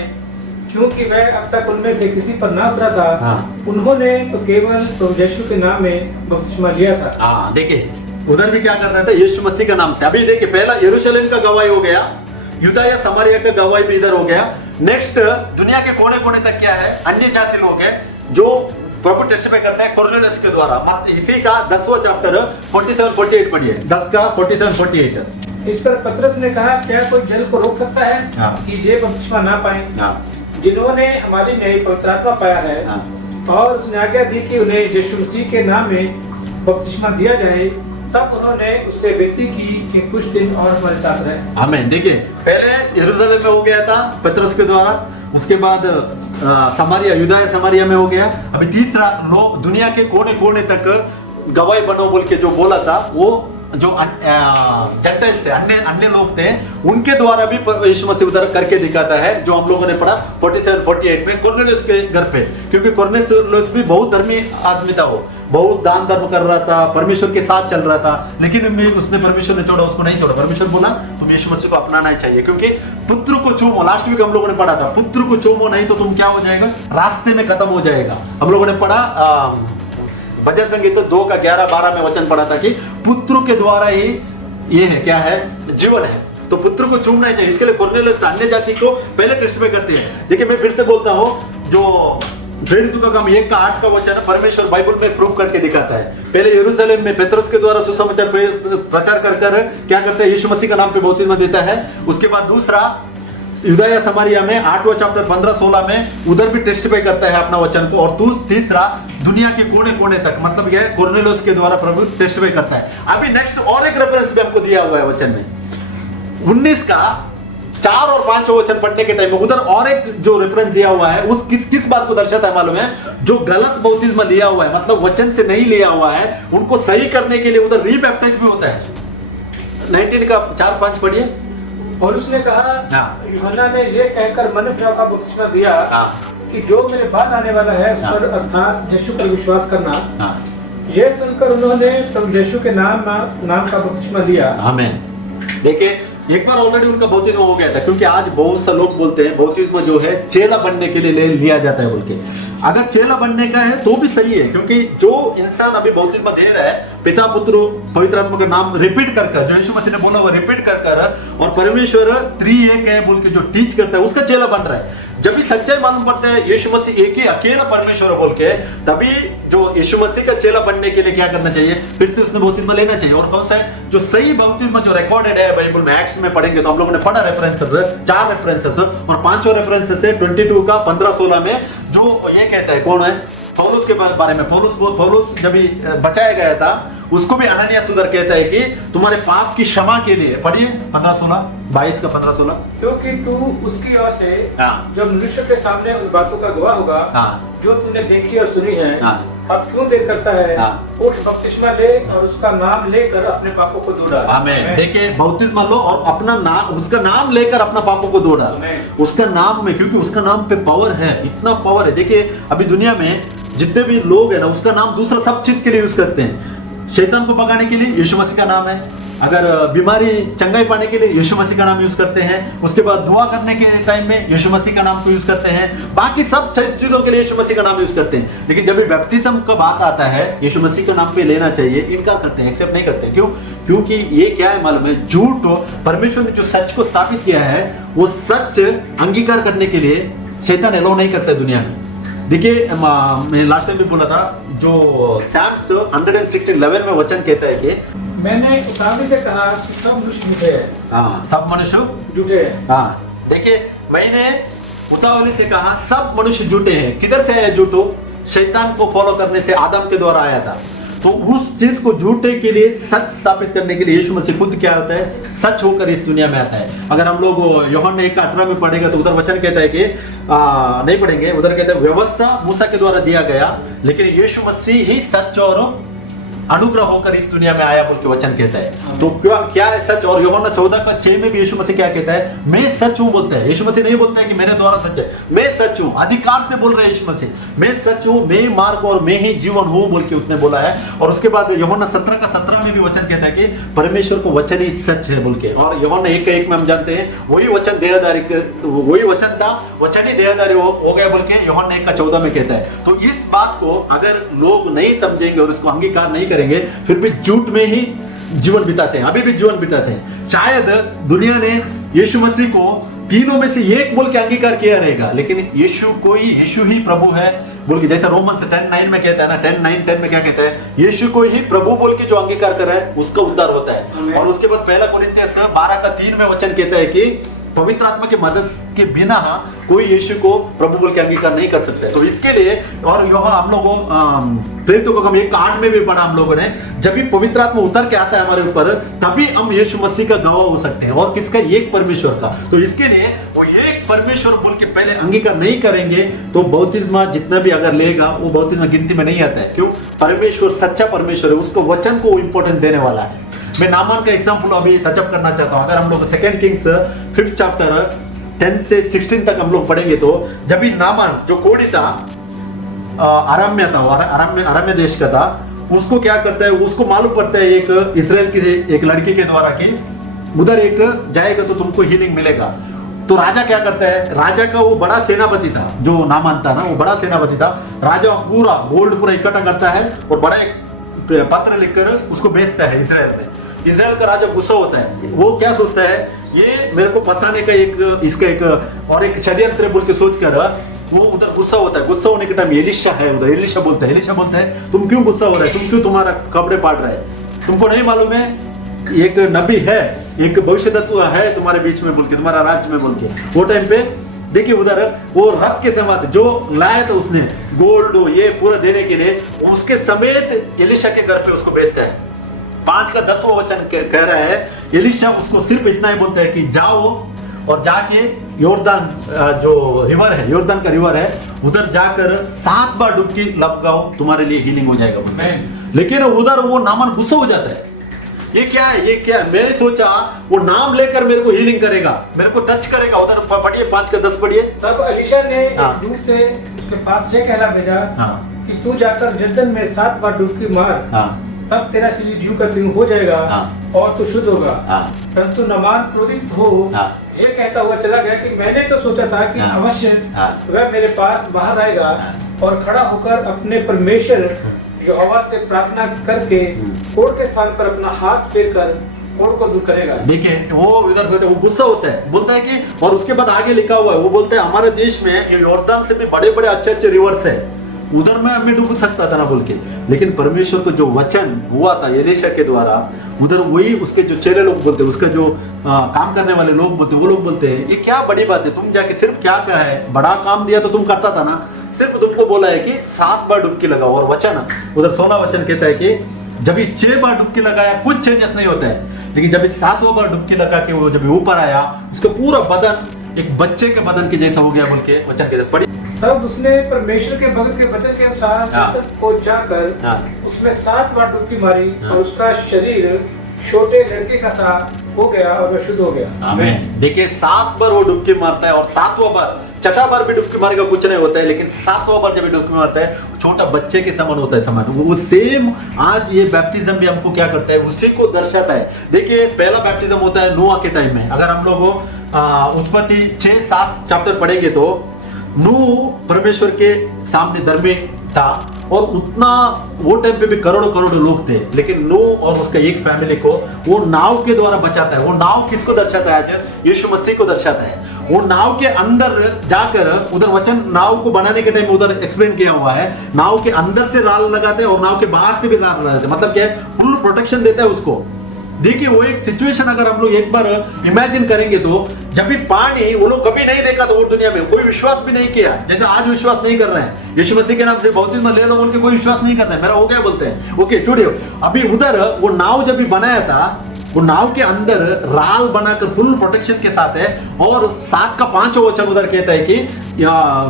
क्योंकि वह अब तक उनमें से किसी पर ना उतरा था। उन्होंने तो केवल प्रभु यीशु के नाम में बपतिस्मा लिया था। देखिए उधर भी क्या करना था, यीशु मसीह का नाम से। अभी देखिए, पहला यरूशलेम का गवाही हो गया, यूदाया समारिया का गवाही भी इधर हो गया। नेक्स्ट दुनिया के कोने कोने तक क्या है, अन्य जाति लोग हैं जो प्रभु टेस्टिफाई करते हैं कुरनेलियुस के द्वारा। इसी का 10वां चैप्टर 47-48 पढ़िए, 10 का 47-48। इस पर पतरस ने कहा, क्या कोई जल को रोक सकता है हाँ। कि ये बपतिस्मा ना पाए, जिन्होंने हमारी नई पवित्र आत्मा पाया है और उसने आज्ञा दी कि उन्हें यीशु मसीह के नाम में बपतिस्मा दिया जाए, तब उन्होंने उससे विनती की कि कुछ दिन और हमारे साथ रहे। आमीन। देखिए, पहले यरूशलेम में हो गया था पतरस के द्वारा, उसके बाद समारिया, यूदाया समारिया में हो गया। अभी तीसरा, लोग दुनिया के कोने कोने तक गवाही बनो बोल के जो बोला था, वो जो जेंटाइल्स थे, अन्य लोग थे, उनके द्वारा भी यीशु मसीह उधर करके दिखाता है, जो हम लोगों ने पढ़ा 47-48 में कुरनेलियुस के घर पे। क्योंकि कुरनेलियुस भी बहुत धर्मी आदमी था, वो बहुत दान धर्म कर रहा था, परमेश्वर के साथ चल रहा था, लेकिन उसने परमेश्वर ने छोड़ा, उसको नहीं छोड़ा। परमेश्वर बोला तुम यीशु मसीह को अपनाना चाहिए, क्योंकि पुत्र को चूमो, लास्ट वीक हम लोगों ने पढ़ा था, पुत्र को चूमो नहीं तो तुम क्या हो जाएगा, रास्ते में खत्म हो जाएगा। हम लोगों ने पढ़ा भजन संगीत 2 का 11-12 में वचन पढ़ा था कि पुत्र के द्वारा ही ये है, क्या है, जीवन है। तो पुत्र को चूमना ही चाहिए। इसके लिए कुरनेलियुस अन्य जाति को पहले टेस्टिफाई करते हैं। देखिए, मैं फिर से बोलता हूँ, जो प्रेरितों का काम 1:8 का वचन परमेश्वर बाइबल में प्रूव करके दिखाता है। पहले यरूशलेम में पतरस के द्वारा सुसमाचार प्रचार कर क्या करता है, यीशु मसीह का नाम पे बपतिस्मा देता है। उसके बाद दूसरा, यूदाया समारिया में 8वां चैप्टर 15-16 में उधर भी टेस्टिफाई करता है अपना वचन को। और तीसरा, दुनिया के कोने कोने तक, मतलब क्या है, कुरनेलियुस के द्वारा प्रभु टेस्टिफाई करता है। अभी नेक्स्ट और एक रेफरेंस भी हमको दिया हुआ है वचन में, 19 का 4 और 5 वचन पढ़ने के टाइम में उधर और एक जो रेफरेंस दिया हुआ है, उस किस बात को दर्शाता है मालूम है, जो गलत बपतिस्मा लिया हुआ है, मतलब वचन से नहीं लिया हुआ है, उनको सही करने के लिए उधर रीबैप्टाइज भी होता है। 19 का 4-5 पढ़िए। और उसने कहा, यूहन्ना ने ये कहकर मन फिराव का बपतिस्मा दिया कि जो मेरे बाद आने वाला है उस पर, अर्थात यीशु पर विश्वास करना। ये सुनकर उन्होंने प्रभु यीशु के नाम का बपतिस्मा लिया। आमीन। देखिए, एक बार ऑलरेडी उनका बपतिस्मा हो गया था, क्योंकि आज बहुत से लोग बोलते हैं बपतिस्मा जो है चेला बनने के लिए लिया जाता है बोल के। अगर चेला बनने का है तो भी सही है, क्योंकि जो इंसान अभी बपतिस्मा दे रहा है, पिता पुत्र पवित्र आत्मा का नाम रिपीट कर जो यीशु मसीह ने बोला वो रिपीट कर और परमेश्वर त्रिएक है बोल के जो टीच करता है, उसका चेला बन रहा है। जब भी सच्चाई मालूम पड़ता है यीशु मसीह एक ही अकेला परमेश्वर बोल के, तभी जो यीशु मसीह का चेला बनने के लिए क्या करना चाहिए, फिर से उसने बपतिस्मा लेना चाहिए। और कौन सा है जो सही बपतिस्मा जो रिकॉर्डेड है बाइबल में, एक्ट्स में पढ़ेंगे तो हम लोगों ने पढ़ा रेफरेंसेस, 4 रेफरेंसेस, और 5वां रेफरेंसेस है 22 का 15-16 में, जो ये कहता है, कौन है, पौलुस के बारे में। पौलुस जब बचाया गया था, उसको भी अननियास उधर कहता है कि तुम्हारे पाप की क्षमा के लिए, पढ़िए 15-16, 22 का 15-16, क्योंकि तू उसकी ओर से जब मनुष्य के सामने उन बातों का गवाह होगा जो तूने देखी और सुनी है, अब क्यों देर करता है, उठ बपतिस्मा ले और उसका नाम लेकर अपने पापों को धो डाल। आमीन। देखिए, बपतिस्मा लो और अपना नाम, उसका नाम लेकर अपना पापों को धो डाल, उसका नाम में, क्योंकि उसका नाम पे पावर है, इतना पावर है। देखिए, अभी दुनिया में जितने भी लोग हैं ना, उसका नाम दूसरा सब चीज के लिए यूज करते हैं। शैतान को भगाने के लिए यीशु मसीह का नाम है, अगर बीमारी चंगाई पाने के लिए यीशु मसीह का नाम यूज करते हैं, उसके बाद दुआ करने के टाइम में यीशु मसीह का नाम को यूज करते हैं, बाकी सब चीजों के लिए यीशु मसीह का नाम यूज करते हैं। लेकिन जब भी बैप्टिज्म का बात आता है, यीशु मसीह का नाम पे लेना चाहिए, इनकार करते हैं, एक्सेप्ट नहीं करते। क्यों? क्योंकि ये क्या है मालूम है, झूठ, परमेश्वर ने जो सच को स्थापित किया है, वो सच अंगीकार करने के लिए शैतान अलाउ नहीं करता दुनिया में। देखिए, मैं लास्ट टाइम भी बोला था, जो साम्स 116:11 में वचन कहता है कि मैंने उतावली से कहा कि सब मनुष्य झूठे हैं। हाँ, सब मनुष्य झूठे हैं। हाँ, देखिए, मैंने उतावली से कहा सब मनुष्य झूठे हैं। किधर से आया झूठो? शैतान को फॉलो करने से, आदम के द्वारा आया था। तो उस चीज को झूठे के लिए सच स्थापित करने के लिए यीशु मसीह खुद क्या होता है, सच होकर इस दुनिया में आता है। अगर हम लोग यूहन्ना 1:18 में पढ़ेगा तो उधर वचन कहता है कि नहीं पढ़ेंगे, उधर कहता है व्यवस्था मूसा के द्वारा दिया गया, लेकिन यीशु मसीह ही सच और अनुग्रह होकर इस दुनिया में आया बोल के वचन कहता है। तो क्या है सच? और यूहन्ना 14:6 में भी यीशु मसीह क्या कहता है, मैं सच हूं बोलता है। यीशु मसीह नहीं बोलता है कि मेरे द्वारा सच है, मैं सच हूं, अधिकार से बोल रहे हैं यीशु मसीह, मैं सच हूं, मैं मार्ग और मैं ही जीवन हूं बोल के उसने बोला है। और उसके बाद यूहन्ना 17:17 में भी वचन कहता है कि परमेश्वर को वचन ही सच है बोल के। और यूहन्ना 1:1 में हम जानते हैं वही वचन देहधारी, वही वचन था, वचन ही देहधारी हो गया बोल के यूहन्ना 1:14 में कहता है। तो इस बात को अगर लोग नहीं समझेंगे और इसको अंगीकार नहीं करेंगे, फिर भी झूठ में ही जीवन बिताते हैं, अभी भी जीवन बिताते हैं। शायद दुनिया ने यीशु मसीह को तीनों में से एक बोल के अंगीकार किया रहेगा, लेकिन यीशु ही प्रभु है बोल के, जैसा रोमन्स 10:9 में कहता है ना, 10:9-10 में क्या कहता है, यीशु को ही प्रभु बोल के जो अंगीकार कर रहा है उसका उद्धार होता है। और उसके बाद 1 कोरिन्थियंस 12:3 में वचन कहता है कि पवित्र आत्मा की मदद के बिना कोई यीशु को प्रभु बोल के अंगीकार नहीं कर सकते। तो इसके लिए, और यहाँ हम लोगों प्रेरितों को 1:8 में भी पढ़ा हम लोगों ने, जब भी पवित्र आत्मा उतर के आता है हमारे ऊपर, तभी हम यीशु मसीह का गवाह हो सकते हैं। और किसका? एक परमेश्वर का। तो इसके लिए वो एक परमेश्वर बोल के पहले अंगीकार नहीं करेंगे तो बपतिस्मा जितना भी अगर लेगा वो बपतिस्मा गिनती में नहीं आता है। क्यों? परमेश्वर सच्चा परमेश्वर है, उसको वचन को इंपॉर्टेंस देने वाला है। मैं नामान का एग्जांपल अभी टचअप करना चाहता हूं। अगर हम लोग 2 किंग्स 5th चैप्टर 10 से 16 तक हम लोग पढ़ेंगे तो जब भी नामान जो कोढ़ी था, अराम्य था, अराम्य देश का था, उसको क्या करता है, उसको मालूम पड़ता है एक इस्राएल की एक लड़की के द्वारा कि उधर एक जाएगा तो तुमको हीलिंग मिलेगा। तो राजा क्या करता है, राजा का वो बड़ा सेनापति था, जो नामान था ना, वो बड़ा सेनापति था। राजा पूरा गोल्ड पूरा इकट्ठा करता है और बड़ा एक पत्र लिखकर उसको भेजता है इस्राएल में। इस्राएल का राजा गुस्सा होता है, वो क्या सोचता है, ये मेरे को फंसाने का इसका एक षड्यंत्र बोल के सोचकर वो उधर गुस्सा होता है। गुस्सा होने के टाइम एलिशा है उधर, एलिशा बोलता है तुम क्यों गुस्सा हो रहा है, तुम क्यों तुम्हारा कपड़े पाट रहा है, तुमको नहीं मालूम है एक नबी है, एक भविष्यद्वक्ता है तुम्हारे बीच में बोल के, तुम्हारा राज्य में बोल के। वो टाइम पे देखिए उधर वो रथ के समेत जो लाया था उसने गोल्ड ये पूरा देने के लिए, उसके समेत एलिशा के घर पे उसको भेजता है। 5 का 10वां वचन कह रहा है, एलिशा उसको सिर्फ इतना ही बोलता है कि जाओ और जाके योर्दान जो रिवर है, योर्दान का रिवर है, उधर जाकर 7 बार डुबकी लगाओ, तुम्हारे लिए हीलिंग हो जाएगा। लेकिन उधर वो नामान गुस्सा हो जाता है, ये क्या है, मैंने सोचा वो नाम लेकर मेरे को हीलिंग करेगा, मेरे को टच करेगा। उधर पढ़िए 5 का 10 पढ़िए। तब एलिशा ने दूर से उसके पास ये कहला भेजा कि तू जाकर जर्दन में 7 बार डुबकी मार, तब तेरा शरीर जू का त्यों हो जाएगा और तू शुद्ध होगा। परंतु नामान क्रोधित हो ये कहता हुआ चला गया कि मैंने तो सोचा था कि अवश्य वह मेरे पास बाहर आएगा और खड़ा होकर अपने परमेश्वर यहोवा से प्रार्थना करके कोढ़ के स्थान पर अपना हाथ फेर कर कोढ़ को दूर करेगा। देखिए वो इधर से वो गुस्सा होता है, बोलता है कि, और उसके बाद आगे लिखा हुआ है, वो बोलता है हमारे देश में यॉर्दान से भी बड़े बड़े अच्छे रिवर्स है, उधर में मैं डूब सकता था ना बोल के। लेकिन परमेश्वर को जो वचन हुआ था एलिशा के द्वारा, उधर वही उसके जो चेले लोग बोलते, उसका जो काम करने वाले लोग बोलते, वो लोग बोलते हैं ये क्या बड़ी बात है, तुम जाके सिर्फ क्या कहा है, बड़ा काम दिया तो तुम करता था ना, सिर्फ तुमको बोला है कि 7 बार डुबकी लगाओ। और वचन उधर 16 वचन कहता है कि जब 6 बार डुबकी लगाया कुछ चेंजेस नहीं होता है, लेकिन जब 7वां बार डुबकी लगा के वो जब ऊपर आया, उसका पूरा बदन एक बच्चे के बदन के जैसा हो गया बोल के वचन कहते हैं। पढ़ी तब उसने परमेश्वर के भक्त के वचन के अनुसार को जाकर उसमें 7 बार डुबकी मारी और उसका शरीर छोटे लड़के का सा हो गया और वह शुद्ध हो गया। आमीन। देखिए 7 बार वो डुबकी मारता है और 7वां बार, 6ठा बार भी डुबकी मारेगा कुछ नहीं होता है, लेकिन 7वां बार जब डुबकी मारता है छोटा बच्चे के समान होता है समान। वो सेम आज ये बैप्टिज्म भी हमको क्या करता है, उसी को दर्शाता है। देखिए पहला बैप्टिज्म होता है नोआ के टाइम में। अगर हम लोग उत्पत्ति 6-7 चैप्टर पढ़ेंगे तो नूह परमेश्वर के सामने धर्मी था और उतना वो टाइम पे भी करोड़ों लोग थे, लेकिन नूह और उसका एक फैमिली को वो नाव के द्वारा बचाता है। वो नाव किसको दर्शाता है? आज यीशु मसीह को दर्शाता है। वो नाव के अंदर जाकर उधर वचन नाव को बनाने के टाइम उधर एक्सप्लेन किया हुआ है, नाव के अंदर से राल लगाते हैं और नाव के बाहर से भी राल लगाते हैं। मतलब क्या है, फुल प्रोटेक्शन देता है उसको। देखिए वो एक सिचुएशन अगर हम लोग एक बार इमेजिन करेंगे तो जब भी पानी वो लोग कभी नहीं देखा था वो दुनिया में, कोई विश्वास भी नहीं किया, जैसे आज विश्वास नहीं कर रहे हैं यीशु मसीह के नाम से बपतिस्मा ले लो बोल के कोई विश्वास नहीं कर रहा है, मेरा हो गया बोलते हैं। ओके छोड़िए, अभी उधर वो नाव जब भी बनाया था, वो नाव के अंदर राल बनाकर फुल प्रोटेक्शन के साथ है। और 7 का 5वां वचन उधर कहता है कि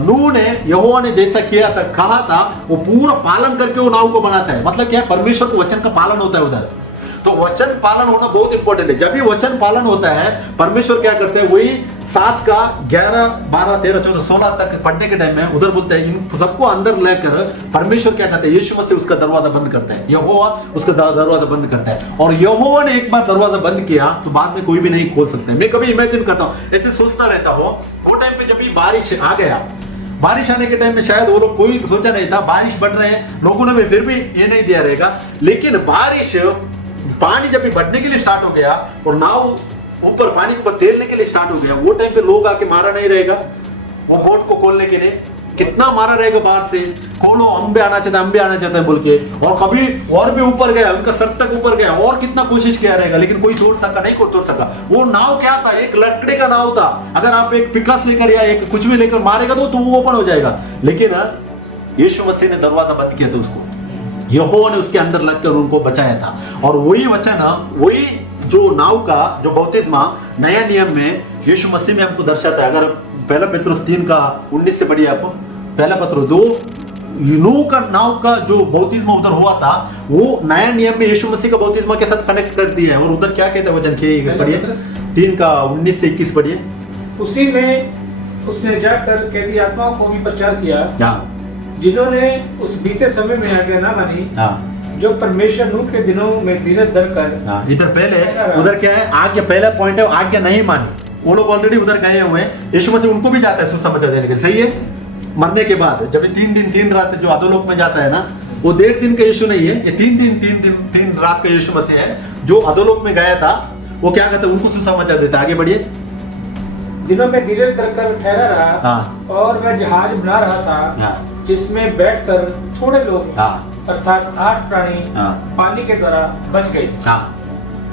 नूह ने यहोवा ने जैसा किया था कहा था वो पूरा पालन करके वो नाव को बनाता है। मतलब क्या है, परमेश्वर को वचन का पालन होता है उधर। तो वचन पालन होना बहुत इंपॉर्टेंट है। जब भी वचन पालन होता है परमेश्वर क्या करते हैं, वही 7 का 11, 12, 13, 14, 16 तक पढ़ने के टाइम में उधर बोलते हैं इन सबको अंदर लेकर परमेश्वर क्या करते हैं, यीशु मसीह उसका दरवाजा बंद करता है, यहोवा उसका दरवाजा बंद करता है। और यहोवा ने एक बार दरवाजा बंद किया तो बाद में कोई भी नहीं खोल सकता है। मैं कभी इमेजिन करता हूँ, ऐसे सोचता रहता हूँ, वो टाइम पे जब भी बारिश आ गया, बारिश आने के टाइम में शायद वो लोग कोई सोचा नहीं था, बारिश बढ़ रहे हैं, लोगों ने भी फिर भी ये नहीं दिया रहेगा, लेकिन बारिश पानी जब भी बढ़ने के लिए स्टार्ट हो गया और नाव ऊपर पानी के ऊपर तैरने के लिए स्टार्ट हो गया, वो टाइम पे लोग आके मारा नहीं रहेगा वो बोट को खोलने के लिए, कितना मारा रहेगा बाहर से, खोलो हम भी आना चाहते हैं बोल के, और कभी और भी ऊपर गया, उनका सर तक ऊपर गया और कितना कोशिश किया रहेगा, लेकिन कोई तोड़ सका नहीं, कोई तोड़ सका। वो नाव क्या था, एक लकड़ी का नाव था, अगर आप एक पिकास लेकर या एक कुछ भी लेकर मारेगा तो वो ओपन हो जाएगा, लेकिन यीशु मसीह ने दरवाजा बंद किया था उसको, यहोवा ने उसके अंदर लगकर उनको बचाया था। और वही वचन, वही जो नाव का जो बपतिस्मा नया नियम में यीशु मसीह में हमको दर्शाता है। अगर पहला पत्रुस 3:19 से पढ़िए आप, पहला पत्रुस 2, नूह का नाव का जो बपतिस्मा उधर हुआ था वो नया नियम में यीशु मसीह का बपतिस्मा के साथ कनेक्ट कर दिया है। और उधर क्या कहते हैं वचन के पढ़िए, 3:19 से 21 पढ़िए। उसी में उसने जाकर कैदी आत्माओं को भी प्रचार किया, जिन्होंने उस बीते समय में आज्ञा ना मानी, जो परमेश्वर नूह के दिनों में धीरज धरकर। इधर पहले उधर क्या है, आज्ञा, पहला पॉइंट है आज्ञा नहीं मानी, वो लोग ऑलरेडी उधर गए हुए हैं, यीशु मसीह उनको भी जाता है सुसमाचार देने के लिए, सही है। मरने के बाद जब 3 दिन 3 रात जो अधोलोक में जाता है ना, वो 1.5 दिन का यीशु नहीं है, ये 3 दिन 3 रात का यीशु मसीह है जो अधोलोक में गया था। वो क्या कहता है, उनको सुसमाचार देता है। आगे बढ़िए। दिनों में धीरज धरकर ठहरा रहा, और वह जहाज बना रहा था, जिसमें बैठकर थोड़े लोग अर्थात 8 प्राणी पानी के द्वारा बच गए।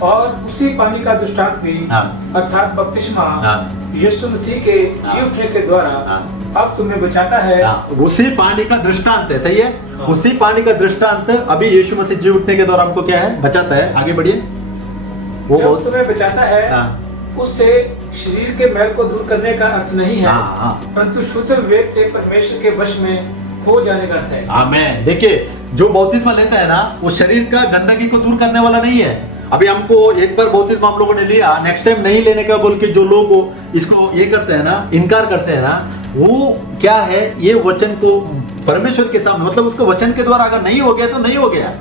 और उसी पानी का दृष्टांत भी अर्थात बपतिस्मा यीशु मसीह के जी उठने के द्वारा अब तुम्हें बचाता है। उसी पानी का दृष्टांत है, सही है। उसी पानी का दृष्टांत अभी यीशु मसीह जी उठने के द्वारा हमको क्या है, बचाता है। आगे बढ़िए। वो बहुत तुम्हें बचाता है, उससे शरीर के मैल को दूर करने का अर्थ नहीं है, परंतु शुद्ध विवेक से परमेश्वर के वश में हो जाने का अर्थ है। आमीन। देखिए, जो बपतिस्मा लेता है ना, वो शरीर का गंदगी को दूर करने वाला नहीं है। अभी हमको एक बार बपतिस्मा हम लोगों ने लिया, नेक्स्ट टाइम नहीं लेने का बोल के जो लोग इसको ये करते हैं ना, इनकार करते हैं ना, वो क्या है, ये वचन को परमेश्वर के सामने, मतलब उसको वचन के द्वारा अगर नहीं हो गया तो नहीं हो गया,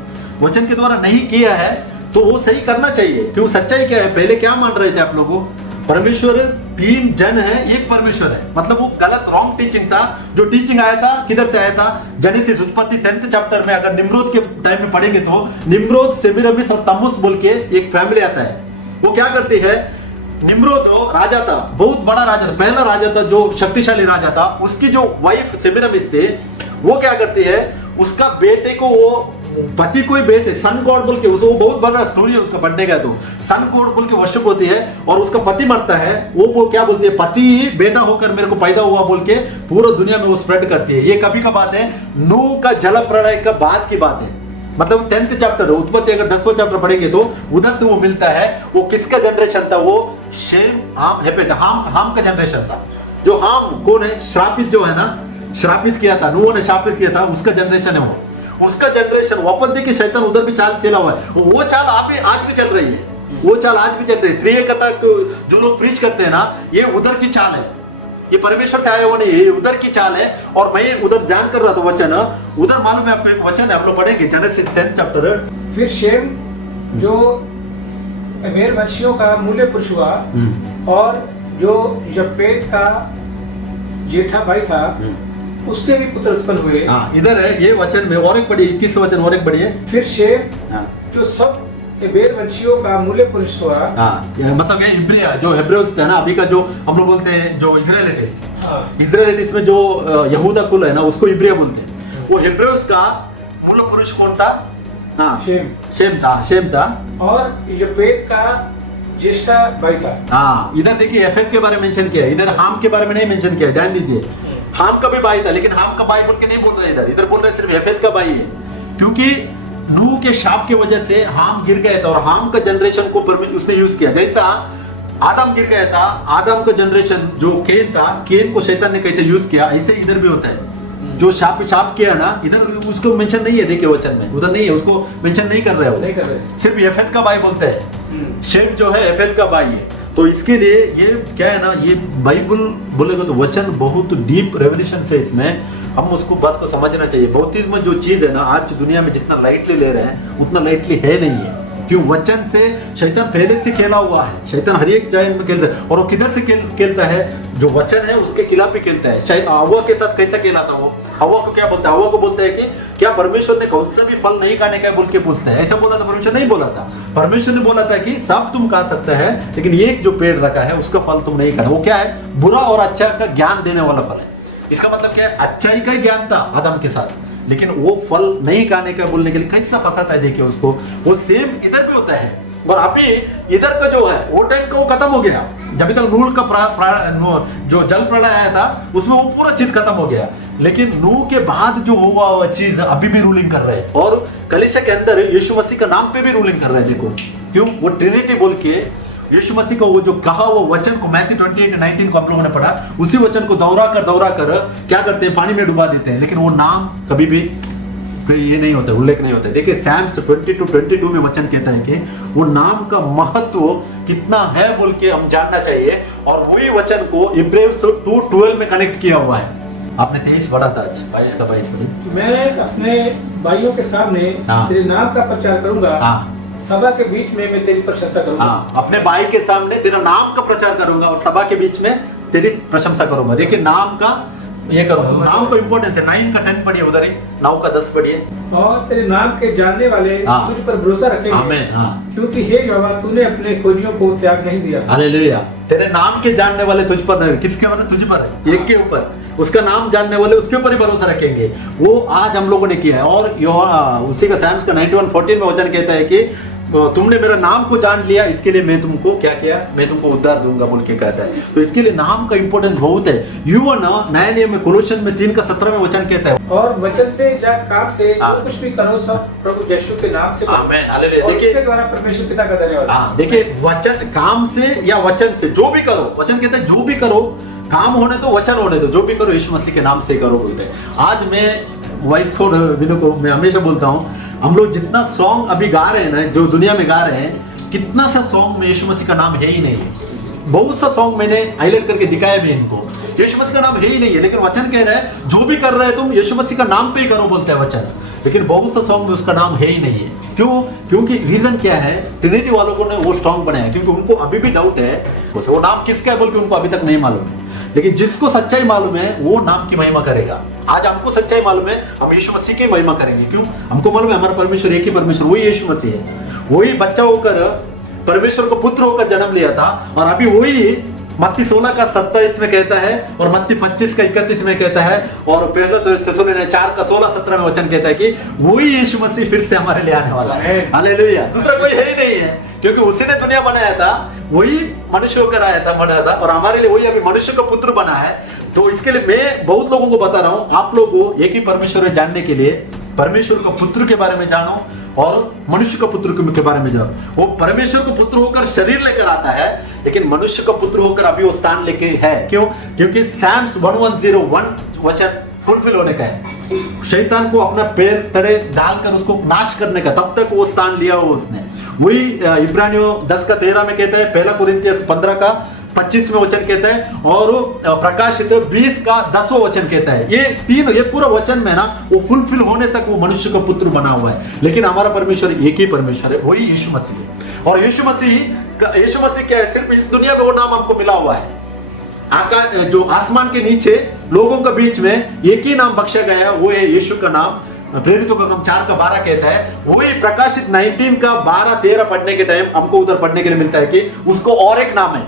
वचन के द्वारा नहीं किया है तो वो सही करना चाहिए। क्यों, सच्चाई क्या है, पहले क्या मान रहे थे आप लोगों, परमेश्वर 3 जन है, एक परमेश्वर है, मतलब वो गलत रॉन्ग टीचिंग था। जो टीचिंग आया था किधर से आया था, जेनेसिस उत्पत्ति 10th चैप्टर में अगर निम्रोद के टाइम में पढ़ेंगे तो निम्रोद, सेमीरामिस और तम्मुस बोल के एक फैमिली आता है। वो क्या करती है, निम्रोद राजा था, बहुत बड़ा राजा था, पहला राजा था जो शक्तिशाली राजा था। उसकी जो वाइफ सेमीरामिस थे, वो क्या करती है, उसका बेटे को, वो पति कोई बेटे सन गॉड बोल के, उसको बहुत बड़ा स्टोरी है उसका बढ़ने का, तो सन गॉड बोल के वर्शिप होती है और उसका पति मरता है। वो क्या बोलती है, पति ही बेटा होकर मेरे को पैदा हुआ बोल के पूरा दुनिया में वो स्प्रेड करती है। ये कभी का बात है, नूह का जल प्रलय का बाद की बात है, मतलब 10th चैप्टर उत्पत्ति अगर 10वां चैप्टर पढ़ेंगे तो उधर से वो मिलता है। वो किसका जनरेशन था, वो शेम, हाम, हेपेत, हाम का जनरेशन था। जो हाम कौन है, श्रापित जो है ना, श्रापित किया था, नूह ने श्रापित किया था, उसका जनरेशन है वो, उसका जनरेशन। वापस देखिए, शैतान उधर भी चाल चला हुआ है, वो चाल आज भी चल रही है, वो चाल आज भी चल रही है। त्रिएकता जो लोग प्रीच करते हैं ना, ये उधर की चाल है, ये परमेश्वर से आया हुआ नहीं, ये उधर की चाल है। और मैं उधर जान कर रहा था वचन, उधर मालूम है आपको एक वचन है, हम लोग पढ़ेंगे जेनेसिस 10th चैप्टर। फिर शेम जो एमेर वंशियों का मूल्य पुरुष हुआ, और जो यपेत का जेठा भाई था, उसके भी पुत्र उत्पन्न हुए। इधर है ये वचन में, और एक पढ़िए, 21 वचन और एक पढ़िए। फिर शेम जो सब एबेर वंशियों का मूल्य पुरुष हुआ, मतलब ये इब्रिया जो हेब्रेउस है ना, अभी का जो हम लोग बोलते हैं जो इजराइलिटिस में जो यहूदा कुल है ना, उसको इब्रिया बोलते हैं। वो हेब्रेउस का मूल पुरुष कौन था, शेम था, और यपेत का ज्येष्ठा भाई था। इधर देखिए यफेत के बारे में मेंशन किया है, इधर हाम के बारे में नहीं मेंशन किया है, ध्यान दीजिए। हाम का भी भाई था, लेकिन हाम का भाई बोल के नहीं बोल रहे इधर बोल रहे सिर्फ यफेत का भाई है, क्योंकि नूह के शाप की वजह से हाम गिर गया था और हाम का जनरेशन को उसने यूज किया। जैसा आदम गिर गया था, आदम का जनरेशन जो केन था, केन को शैतान ने कैसे यूज किया, ऐसे इधर भी होता है। जो शाप किया ना, इधर उसको मेंशन नहीं है, देखिए वचन में उधर नहीं है, उसको मेंशन नहीं कर रहे हो, सिर्फ यफेत का भाई बोलते हैं। शेम जो है यफेत का भाई है। तो इसके लिए ये क्या है ना, ये बाइबल बोलेगा तो वचन बहुत डीप रेवल्यूशन से, इसमें हम उसको बात को समझना चाहिए। बौद्धिज्म जो चीज है ना, आज दुनिया में जितना लाइटली ले रहे हैं उतना लाइटली है नहीं है। क्यों, वचन से शैतान पहले से खेला हुआ है, शैतान हर एक जगह में खेलता है। और वो किधर से खेलता है, जो वचन है उसके खिलाफ भी खेलता है। हवा के साथ कैसा खेला था वो, हवा को क्या बोलता है, हवा को बोलता है कि क्या परमेश्वर ने कौन सा भी फल नहीं खाने का बोल के पूछते हैं? ऐसा बोला था परमेश्वर? नहीं बोला था। परमेश्वर ने बोला था कि सब तुम खा सकते हैं, लेकिन एक जो पेड़ रखा है उसका फल तुम नहीं खाना। वो क्या है? बुरा और अच्छा का ज्ञान देने वाला फल है। इसका मतलब क्या है? अच्छाई का ही ज्ञान था आदम के साथ, लेकिन वो फल नहीं खाने का बोलने के लिए कैसा फंसाता है देखिए उसको। वो सेम इधर भी होता है, और अभी इधर का जो है वो टाइम का वो खत्म हो गया। जब तक नूह का जो जल प्रलय आया था उसमें वो पूरा चीज खत्म हो गया, लेकिन नूह के बाद जो हुआ वो चीज अभी भी रूलिंग कर रहे हैं, और कलीसिया के अंदर यीशु मसीह का नाम पे भी रूलिंग कर रहे हैं। देखो क्यों? वो ट्रिनिटी बोल के यीशु मसीह को वो जो कहा वो वचन को मैथ्यू 28:19 को आप लोगों ने पढ़ा, उसी वचन को दोहरा कर क्या करते हैं? पानी में डुबा देते हैं, लेकिन वो नाम कभी भी ये नहीं होता, उल्लेख नहीं होता है। देखिए सैम्स 20-22 में वचन कहता है कि वो नाम का महत्व कितना है बोल के हम जानना चाहिए, और वही वचन को इब्रानियों 2:12 में कनेक्ट किया हुआ है। आपने 23 पढ़ा था आज, 22 का 22 पढ़ी। मैं अपने भाइयों के सामने तेरे नाम का प्रचार करूंगा, सभा के बीच में मैं तेरी प्रशंसा करूंगा। अपने भाई के सामने तेरा नाम का प्रचार करूंगा और सभा के बीच में तेरी प्रशंसा करूंगा। देखिए नाम का ये करूंगा, नाम को इंपॉर्टेंस है। 9 का 10 पढ़िए उधर ही, 9 का 10 पढ़िए। और तेरे नाम के जानने वाले तुझ पर भरोसा रखेंगे, आमीन। क्योंकि हे यहोवा तूने अपने खोजियों को त्याग नहीं दिया। हालेलुया। तेरे नाम के जानने वाले तुझ पर नहीं, किसके ऊपर? तुझ पर, एक के ऊपर। उसका नाम जानने वाले उसके ऊपर ही भरोसा रखेंगे। वो आज हम लोगों ने किया है। और उसी का सैम्स का 91:14 में वचन कहता है कि तुमने मेरा नाम को जान लिया, इसके लिए मैं तुमको क्या किया? मैं तुमको उद्धार दूंगा बोल के कहता है। तो इसके लिए नाम का इंपॉर्टेंस बहुत है। नया नियम में कोलोसियन में 3:17 में वचन कहता है, और वचन से या काम से जो कुछ भी करो सब प्रभु यीशु के नाम से। आमीन। हालेलुया। देखिए इसके द्वारा परमेश्वर पिता का धन्यवाद। देखिए वचन, काम से या वचन से जो भी करो, वचन कहता है जो भी करो, काम होने दो, वचन होने दो, जो भी करो यीशु मसीह के नाम से करो बोलते हैं। आज मैं वाइफ को, बिनु को मैं हमेशा बोलता हूँ, हम लोग जितना सॉन्ग अभी गा रहे हैं ना, जो दुनिया में गा रहे हैं, कितना सा सॉन्ग में यीशु मसीह का नाम है ही नहीं है। बहुत सा सॉन्ग मैंने हाईलाइट करके दिखाया भी इनको, यीशु मसीह का नाम है ही नहीं है, लेकिन वचन कह रहा है जो भी कर रहे हैं तुम यीशु मसीह का नाम पे ही करो बोलता है वचन। लेकिन बहुत सा सॉन्ग में उसका नाम है ही नहीं है। क्यों? क्योंकि रीजन क्या है? ट्रिनिटी वालों को ने वो सॉन्ग बनाया क्योंकि उनको अभी भी डाउट है वो नाम किसका है बोल के, उनको अभी तक नहीं मालूम है। लेकिन जिसको सच्चाई मालूम है वो नाम की महिमा करेगा। आज हमको सच्चाई मालूम है, हम यीशु मसीह की महिमा करेंगे। क्यों? हमको मालूम है हमारा परमेश्वर एक ही परमेश्वर, वही यीशु मसीह है। वही बच्चा होकर परमेश्वर को पुत्र होकर जन्म लिया था, और अभी वही मत्ती 16:27 में कहता है, और मत्ती 25:31 में कहता है, और पहला तो 4:16-17 में वचन कहता है कि वही यीशु मसीह फिर से हमारे लिए आने वाला है। हालेलुया। दूसरा कोई है ही नहीं है, क्योंकि उसी ने दुनिया बनाया था, वही मनुष्य होकर आया था, बना था, और हमारे लिए वही अभी मनुष्य का पुत्र बना है। तो इसके लिए मैं बहुत लोगों को बता रहा हूँ, आप लोगों को एक ही परमेश्वर जानने के लिए परमेश्वर का पुत्र के बारे में जानो और मनुष्य का पुत्र के बारे में जानो। वो परमेश्वर का पुत्र होकर शरीर लेकर आता है, लेकिन मनुष्य का पुत्र होकर अभी वो स्थान लेके है। क्यों? क्योंकि सैम्स 11:01 वचन फुलफिल होने का है। शैतान को अपना पैर तड़े डालकर उसको नाश करने का, तब तक वो स्थान लिया हो उसने। वही इब्रानियों 10:13 में कहता है, 1 कुरिन्थियस 15:25 में वचन कहता है, और प्रकाशित 20:10 वचन कहता है। ये पूरा वचन में ना वो फुलफिल होने तक वो मनुष्य का पुत्र बना हुआ है। लेकिन हमारा परमेश्वर एक ही परमेश्वर है, वही यीशु मसीह है। और यीशु मसीह क्या है? सिर्फ इस दुनिया में वो नाम हमको मिला हुआ है। जो आसमान के नीचे लोगों के बीच में एक ही नाम बख्शा गया है, वो है यीशु का नाम। प्रेरितों का काम 4:12 कहता है, वही प्रकाशित 19:12-13 पढ़ने के टाइम हमको उधर पढ़ने के लिए मिलता है कि उसको और एक नाम है,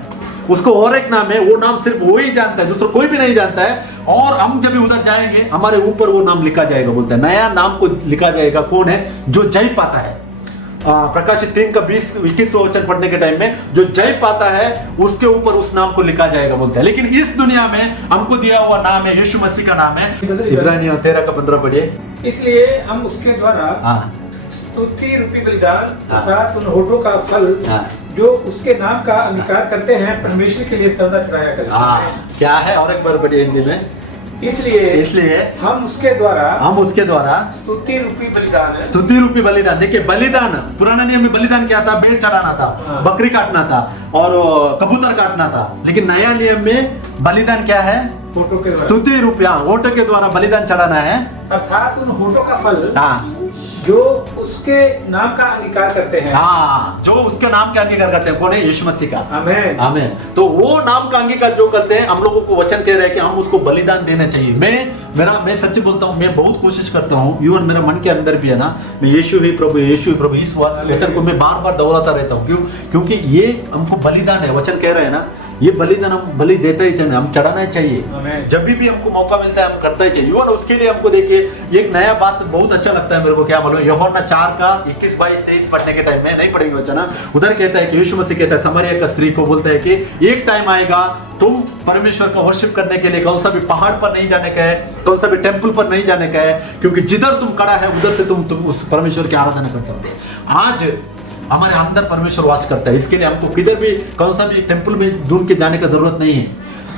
उसको और एक नाम है। वो नाम सिर्फ वो ही जानता है, दूसरा कोई भी नहीं जानता है। और हम जब भी उधर जाएंगे हमारे ऊपर वो नाम लिखा जाएगा, बोलता है नया नाम को लिखा जाएगा। कौन है? जो जय पाता है। प्रकाशित 3:20-21 वचन पढ़ने के टाइम में जो जय पाता है उसके ऊपर उस नाम को लिखा जाएगा बोलता है। लेकिन इस दुनिया में हमको दिया हुआ नाम है यीशु मसीह का नाम है। इब्रानियों 13:15 पढ़िए। इसलिए हम उसके द्वारा स्तुति रूपी बलिदान अर्थात उन होठों का फल जो उसके नाम का अंगीकार करते हैं परमेश्वर के लिए सदा चढ़ाया करते हैं। क्या है? और एक बार पढ़िए हिंदी में। इसलिए हम उसके द्वारा स्तुति रूपी बलिदान। देखिए बलिदान, पुराने नियम में बलिदान क्या था? भेड़ चढ़ाना था, बकरी काटना था और कबूतर काटना था। लेकिन नया नियम में बलिदान क्या है? फोटो के द्वारा, स्तुति रूप होठों के द्वारा बलिदान चढ़ाना है, अर्थात उन होठों का फल हाँ जो उसके नाम का अंगीकार करते हैं। हाँ, जो उसके नाम का अंगीकार करते हैं, कौन है? यीशु मसीह का। आमीन आमीन। तो वो नाम का अंगीकार जो करते हैं, हम लोगों को वचन कह रहे हैं कि हम उसको बलिदान देना चाहिए। मैं सच्ची बोलता हूँ, मैं बहुत कोशिश करता हूँ, इवन मेरा मन के अंदर भी है ना, मैं यीशु ही प्रभु, यीशु ही प्रभु, इस वचन को मैं बार बार दोहराता रहता हूँ। क्यों? क्योंकि ये हमको बलिदान है, वचन कह रहे हैं ना, ये बलिदान हम बलि देते ही चाहिए, हम चढ़ाना ही चाहिए। जब भी हमको मौका मिलता है हम करना ही चाहिए। और उसके लिए हमको देखिए एक नया बात बहुत अच्छा लगता है मेरे को, क्या मालूम, यूहन्ना 4 का 21, 22, 23 पढ़ने के टाइम में नहीं पढ़ेंगे वचन, उधर कहता है कि यीशु मसीह कहता है, समारिया का स्त्री को बोलता है कि एक टाइम आएगा तुम परमेश्वर का वर्शिप करने के लिए कौन सा भी पहाड़ पर नहीं जाने का है, कौन सा भी टेंपल पर नहीं जाने का है, क्योंकि जिधर तुम खड़ा है उधर से तुम उस परमेश्वर की आराधना कर सकते हो। आज हमारे अंदर परमेश्वर वास करता है, इसके लिए हमको किधर भी कौन सा भी टेंपल में दूर के जाने का जरूरत नहीं है।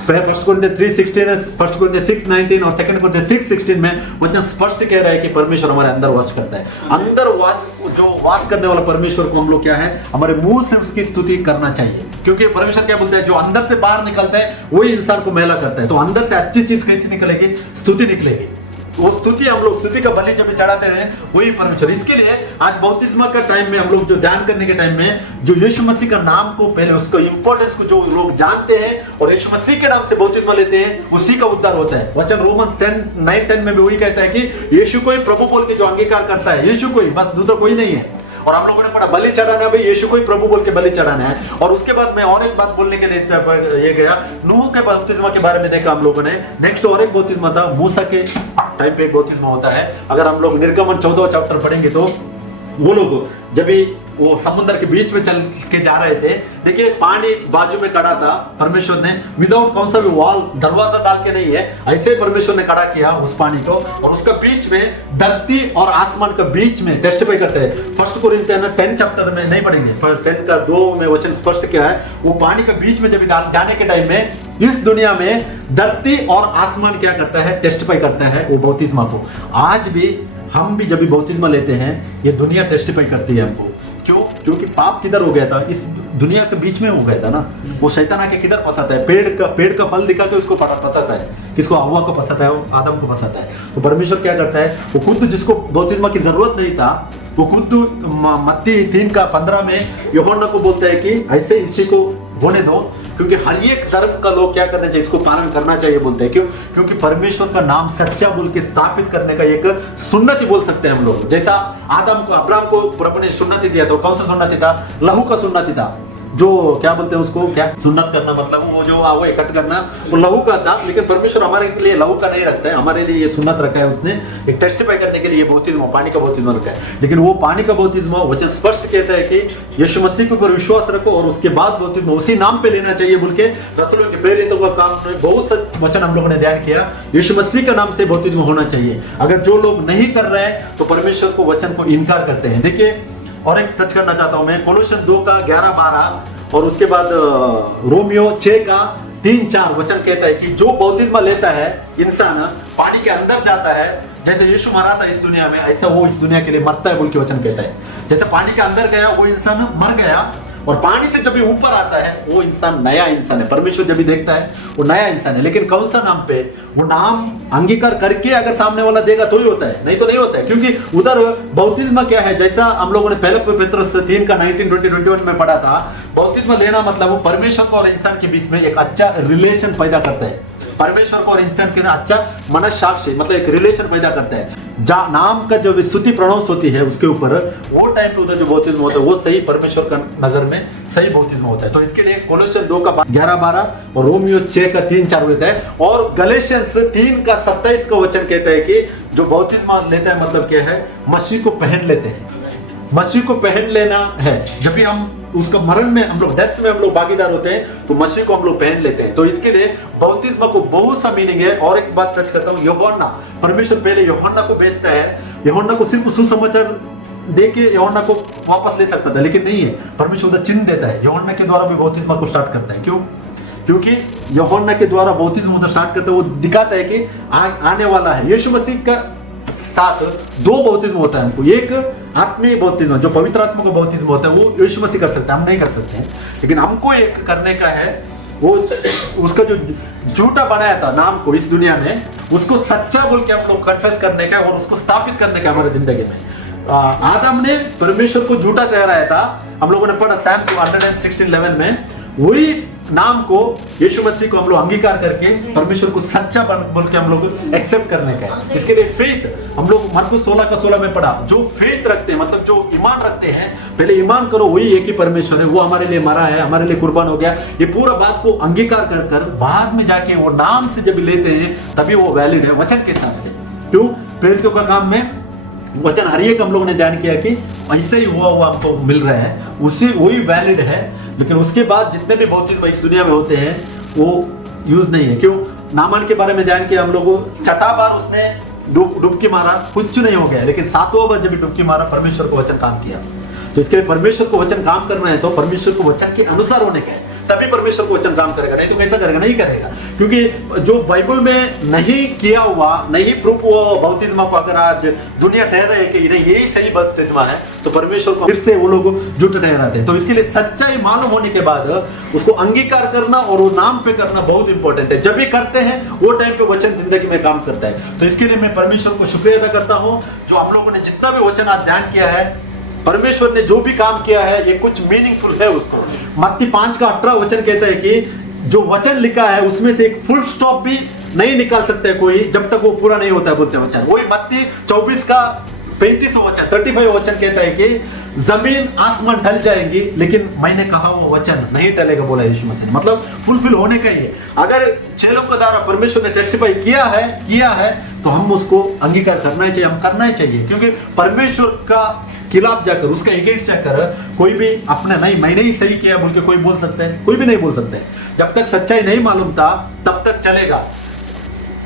पहले 1 कोरिन्थियों 3:16, 1 कोरिन्थियों 6:19 और 2 कोरिन्थियों 6:16 में वचन स्पष्ट कह रहा है कि परमेश्वर हमारे अंदर वास करता है। अंदर वास करने वाला परमेश्वर को हम लोग क्या है, हमारे मुंह से उसकी स्तुति करना चाहिए। क्योंकि परमेश्वर क्या बोलता है, जो अंदर से बाहर निकलता है वही इंसान को मैला करता है। तो अंदर से अच्छी चीज कैसी निकलेगी? स्तुति निकलेगी। वो स्तुति, हम लोग स्तुति का बलि जब चढ़ाते हैं वही परमेश्वर। इसके लिए आज बपतिस्मा का टाइम में हम लोग जो ध्यान करने के टाइम में जो यीशु मसीह का नाम को पहले उसको इंपॉर्टेंस को जो लोग जानते हैं और यीशु मसीह के नाम से बपतिस्मा लेते हैं, उसी का उद्धार होता है। वचन रोमन 9:10 में भी वही कहता है कि यीशु को ही प्रभु बोल के जो अंगीकार करता है, यीशु को ही, बस दूसरा कोई नहीं है। और हम लोगों ने पढ़ा बलि चढ़ाना है भाई, यीशु को ही प्रभु बोल के बलि चढ़ाना है। और उसके बाद मैं और एक बात बोलने के लिए ये गया, नूह के बपतिस्मा के बारे में देखा हम लोगों ने। नेक्स्ट और एक बपतिस्मा था, मूसा के टाइम पे एक बपतिस्मा होता है। अगर हम लोग निर्गमन 14 चैप्टर पढ़ेंगे तो वो लोग जब भी वो समुद्र के बीच में चल के जा रहे थे, देखिए पानी बाजू में खड़ा था, परमेश्वर ने विदाउट कौन सा भी वॉल, दरवाजा डाल के नहीं है, ऐसे परमेश्वर ने खड़ा किया उस पानी को, और उसका बीच में धरती और आसमान का बीच में टेस्टिफाई करते हैं। 1 कोरिन्थियों 10 चैप्टर में नहीं पढ़ेंगे, 10 का 2 में वचन स्पष्ट किया है, वो पानी के बीच में जब डाल जाने के टाइम में इस दुनिया में धरती और आसमान क्या करता है, टेस्टिफाई करता है वो बपतिस्मा को। आज भी हम भी जब भी बपतिस्मा लेते हैं, ये दुनिया टेस्टिफाई करती है हमको। क्यों? क्योंकि पाप किधर हो गया था, इस दुनिया के बीच में हो गया था ना। वो शैतान आके किधर फंसाता है, पेड़ का फल दिखा के उसको फंसाता है। किसको? हव्वा को फंसाता है, वो आदम को फंसाता है। तो परमेश्वर क्या करता है, वो खुद जिसको बपतिस्मा की जरूरत नहीं था, वो खुद मत्ती 3:15 में यूहन्ना को बोलता है कि ऐसे इसी को होने दो, क्योंकि हर एक धर्म का लोग क्या करना चाहिए, इसको पालन करना चाहिए बोलते हैं। क्यों? क्योंकि परमेश्वर का नाम सच्चा बोल के स्थापित करने का एक सुन्नति बोल सकते हैं हम लोग। जैसा आदम को, अब्राहम को प्रभु ने सुन्नति दिया था, कौन सा सुन्नति था? लहू का सुन्नति था। जो क्या बोलते हैं उसको, क्या सुन्नत करना, मतलब वो जो वो इकट्ठ करना, वो लहू का था। लेकिन परमेश्वर हमारे लिए लहू का नहीं रखता है, हमारे लिए ये सुन्नत रखा है उसने, एक टेस्टिफाई करने के लिए बपतिस्मा, पानी का बपतिस्मा रखा है। लेकिन वो पानी का बपतिस्मा वचन स्पष्ट कहता है कि यीशु मसीह के ऊपर विश्वास रखो और उसके बाद बपतिस्मा उसी नाम पे लेना चाहिए बोल के रसूलों के प्रेरितों का काम में बहुत सा वचन हम लोगों ने ध्यान किया। यीशु मसीह का नाम से बपतिस्मा होना चाहिए। अगर जो लोग नहीं कर रहे हैं तो परमेश्वर को वचन को इनकार करते हैं। देखिए और एक टच करना चाहता हूं मैं, कोलोसियन 2 का 11-12 और उसके बाद रोमियो 6 का 3-4 वचन कहता है कि जो बपतिस्मा लेता है इंसान पानी के अंदर जाता है, जैसे यीशु मरा था इस दुनिया में, ऐसा वो इस दुनिया के लिए मरता है बोल के वचन कहता है। जैसे पानी के अंदर गया वो इंसान मर गया, और पानी से जब भी ऊपर आता है वो इंसान नया इंसान है। परमेश्वर जब भी देखता है वो नया इंसान है। लेकिन कौन सा नाम पे? वो नाम अंगीकार करके अगर सामने वाला देगा तो ही होता है, नहीं तो नहीं होता है। क्योंकि उधर बपतिस्मा क्या है, जैसा हम लोगों ने पहले पत्रस 3 का 19, 20, 21 में पढ़ा था, बपतिस्मा लेना मतलब वो परमेश्वर को और इंसान के बीच में एक अच्छा रिलेशन पैदा करता है। परमेश्वर को और इंसान के अच्छा मनस्साक्षी, मतलब एक रिलेशन पैदा करता है। नाम का जो स्तुति प्रोनाउंस होती है उसके ऊपर, वो टाइम पे उधर जो बपतिस्मा होता है वो सही परमेश्वर का नजर में सही बपतिस्मा होता है। तो इसके लिए कोलोसियन 2 का 11-12 और रोमियो 6 का 3-4 रहता है। और गलेशियंस 3 का 27 का वचन कहता है कि जो बपतिस्मा लेता है मतलब क्या है, मसीह को पहन लेते हैं। मसीह को पहन लेना है। जब भी हम उसका मरण में, हम लोग डेथ में हम लोग भागीदार होते हैं, तो मसीह को हम लोग पहन लेते हैं। तो इसके लिए बपतिस्मा को बहुत सा मीनिंग है। और एक बात टच करता हूँ, यूहन्ना, परमेश्वर पहले यूहन्ना को भेजता है। यूहन्ना को सिर्फ सुसमाचार दे के यूहन्ना को वापस ले सकता था, लेकिन नहीं है, परमेश्वर उधर चिन्ह देता है। यूहन्ना के द्वारा भी बपतिस्मा को स्टार्ट करता है। क्यों? क्योंकि यूहन्ना के द्वारा बपतिस्मा उधर स्टार्ट करता है, वो दिखाता है कि आने वाला है। यीशु मसीह का साथ 2 बपतिस्मा होता है हमको, एक आत्मीय बपतिस्मा जो पवित्र आत्मा का बपतिस्मा होता है वो यीशु मसीह कर सकते हैं, हम नहीं कर सकते हैं। लेकिन हमको एक करने का है वो उसका जो झूठा बनाया था नाम को इस दुनिया में, उसको सच्चा बोल के हम लोग कन्फेस करने का और उसको स्थापित करने का हमारे जिंदगी में। आदम ने परमेश्वर को झूठा ठहराया था, हम लोगों ने पढ़ा Psalms 116:11 में। वही नाम को यीशु मसीह को हम लोग अंगीकार करके परमेश्वर को सच्चा बोल के हम लोग एक्सेप्ट करने का है। इसके लिए फेथ हम लोग मरकुस 16:16 में पढ़ा, जो फेथ रखते हैं मतलब जो ईमान रखते हैं, पहले ईमान करो वही एक ही परमेश्वर है, वो हमारे लिए मरा है, हमारे लिए कुर्बान हो गया, ये पूरा बात को अंगीकार कर कर बाद में जाके वो नाम से जब लेते हैं तभी वो वैलिड है वचन के हिसाब से। क्यों? प्रेरितों का काम में वचन हर एक हम लोगों ने ध्यान किया कि ऐसे ही हुआ हमको मिल रहा है, उसी वही वैलिड है। लेकिन उसके बाद जितने भी बपतिस्मा इस दुनिया में होते हैं वो यूज नहीं है। क्यों? नामान के बारे में ध्यान किया हम लोगों, 6 बार उसने डुबकी मारा, कुछ नहीं हो गया, लेकिन 7वां बार जब डुबकी मारा परमेश्वर को वचन काम किया। तो इसके लिए परमेश्वर को वचन काम करना है तो परमेश्वर को वचन के अनुसार होने का है, तभी परमेश्वर को वचन काम करेगा, नहीं तो कैसा करेगा? नहीं करेगा। क्योंकि जो बाइबल में नहीं किया हुआ, नहीं प्रूफ हुआ बपतिस्मा को अगर आज दुनिया ठहरा है कि नहीं यही सही बपतिस्मा है, तो परमेश्वर को फिर से वो लोग झूठ ठहराते हैं। तो इसके लिए सच्चाई मालूम होने के बाद उसको अंगीकार करना और वो नाम पे करना बहुत इंपॉर्टेंट है। जब भी करते हैं वो टाइम पे वचन जिंदगी में काम करता है। तो इसके लिए मैं परमेश्वर को शुक्रिया अदा करता हूँ, जो हम लोगों ने जितना भी वचन आज ध्यान किया है, परमेश्वर ने जो भी काम किया है ये कुछ मीनिंगफुल है उसको। मत्ती 5:18 वचन कहता है कि जो वचन लिखा है उसमें से एक फुल स्टॉप भी नहीं निकाल सकते कोई जब तक वो पूरा नहीं होता है, बोलते वचन। वही मत्ती 24:35 वचन 35 वचन कहता है कि जमीन आसमान ढल जाएंगी लेकिन मैंने कहा वो वचन नहीं टलेगा, बोला यीशु मसीह ने। मतलब फुलफिल होने का ही है। अगर चेलों के द्वारा परमेश्वर ने टेस्टिफाई किया है तो हम उसको अंगीकार करना ही चाहिए, हम करना ही चाहिए। क्योंकि परमेश्वर का खिलाफ जाकर, उसका अगेंस्ट जाकर कोई भी अपने नहीं मैंने ही सही किया बोल के कोई बोल सकता है? कोई भी नहीं बोल सकता है। जब तक सच्चाई नहीं मालूम था तब तक चलेगा।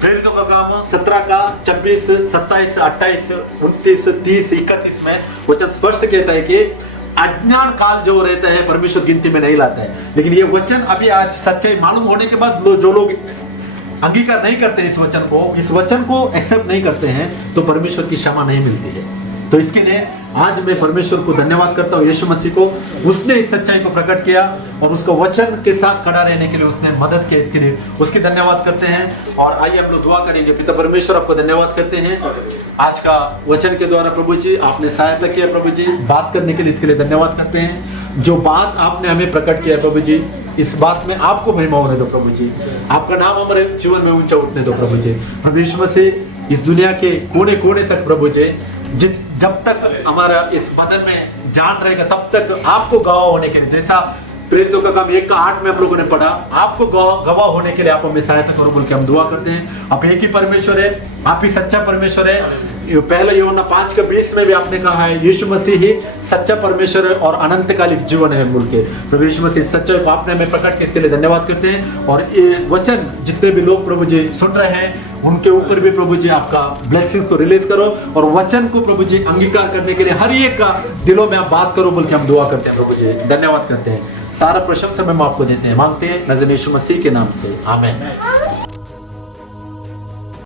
प्रेरितों का काम 17:26, 27, 28, 29, 30, 31 में वचन स्पष्ट कहता है कि अज्ञान काल जो रहता है परमेश्वर गिनती में नहीं लाता है। लेकिन ये वचन अभी आज सच्चाई मालूम होने के बाद जो लोग अंगीकार नहीं करते इस वचन को एक्सेप्ट नहीं करते हैं, तो परमेश्वर की क्षमा नहीं मिलती है। तो इसके लिए आज मैं परमेश्वर को धन्यवाद करता हूँ, यीशु मसीह को, उसने इस सच्चाई को प्रकट किया और उसका वचन के साथ खड़ा रहने के लिए उसने मदद किया, इसके लिए उसकी धन्यवाद करते हैं। और आइए हम लोग दुआ करेंगे। पिता परमेश्वर, आपको धन्यवाद करते हैं आज का वचन के द्वारा। प्रभु जी आपने सहायता किया, प्रभु जी बात करने के लिए, इसके लिए धन्यवाद करते हैं। जो बात आपने हमें प्रकट किया प्रभु जी, इस बात में आपको महिमा होने दो प्रभु जी, आपका नाम हमारे जीवन में ऊंचा उठने दो प्रभु जी। प्रभु यीशु मसीह इस दुनिया के कोने कोने तक प्रभु जी, जब तक हमारा इस बदन में जान रहेगा तब तक आपको गवाह होने के लिए, जैसा प्रेरितों का काम 1:8 में हम लोगों ने पढ़ा, आपको गवाह होने के लिए आप हमें सहायता करो बोल के हम दुआ करते हैं। आप एक ही परमेश्वर है, आप ही सच्चा परमेश्वर है। पहला यूहन्ना 5:20 में भी आपने कहा है यीशु मसीह ही सच्चा परमेश्वर है और अनंतकालिक जीवन है बोल के। प्रभु यीशु मसीह सच्चाई को आपने हमें प्रकट किए, इसके लिए धन्यवाद करते हैं। और ये वचन जितने भी लोग प्रभु जी सुन रहे हैं उनके ऊपर भी प्रभु जी आपका ब्लेसिंग्स को रिलीज करो और वचन को प्रभु जी अंगीकार करने के लिए हर एक का दिलों में आप बात करो बोल के हम दुआ करते हैं प्रभु जी, धन्यवाद करते हैं। सारा प्रशंसा हम आपको देते हैं, मांगते हैं नजर यीशु मसीह के नाम से, आमीन।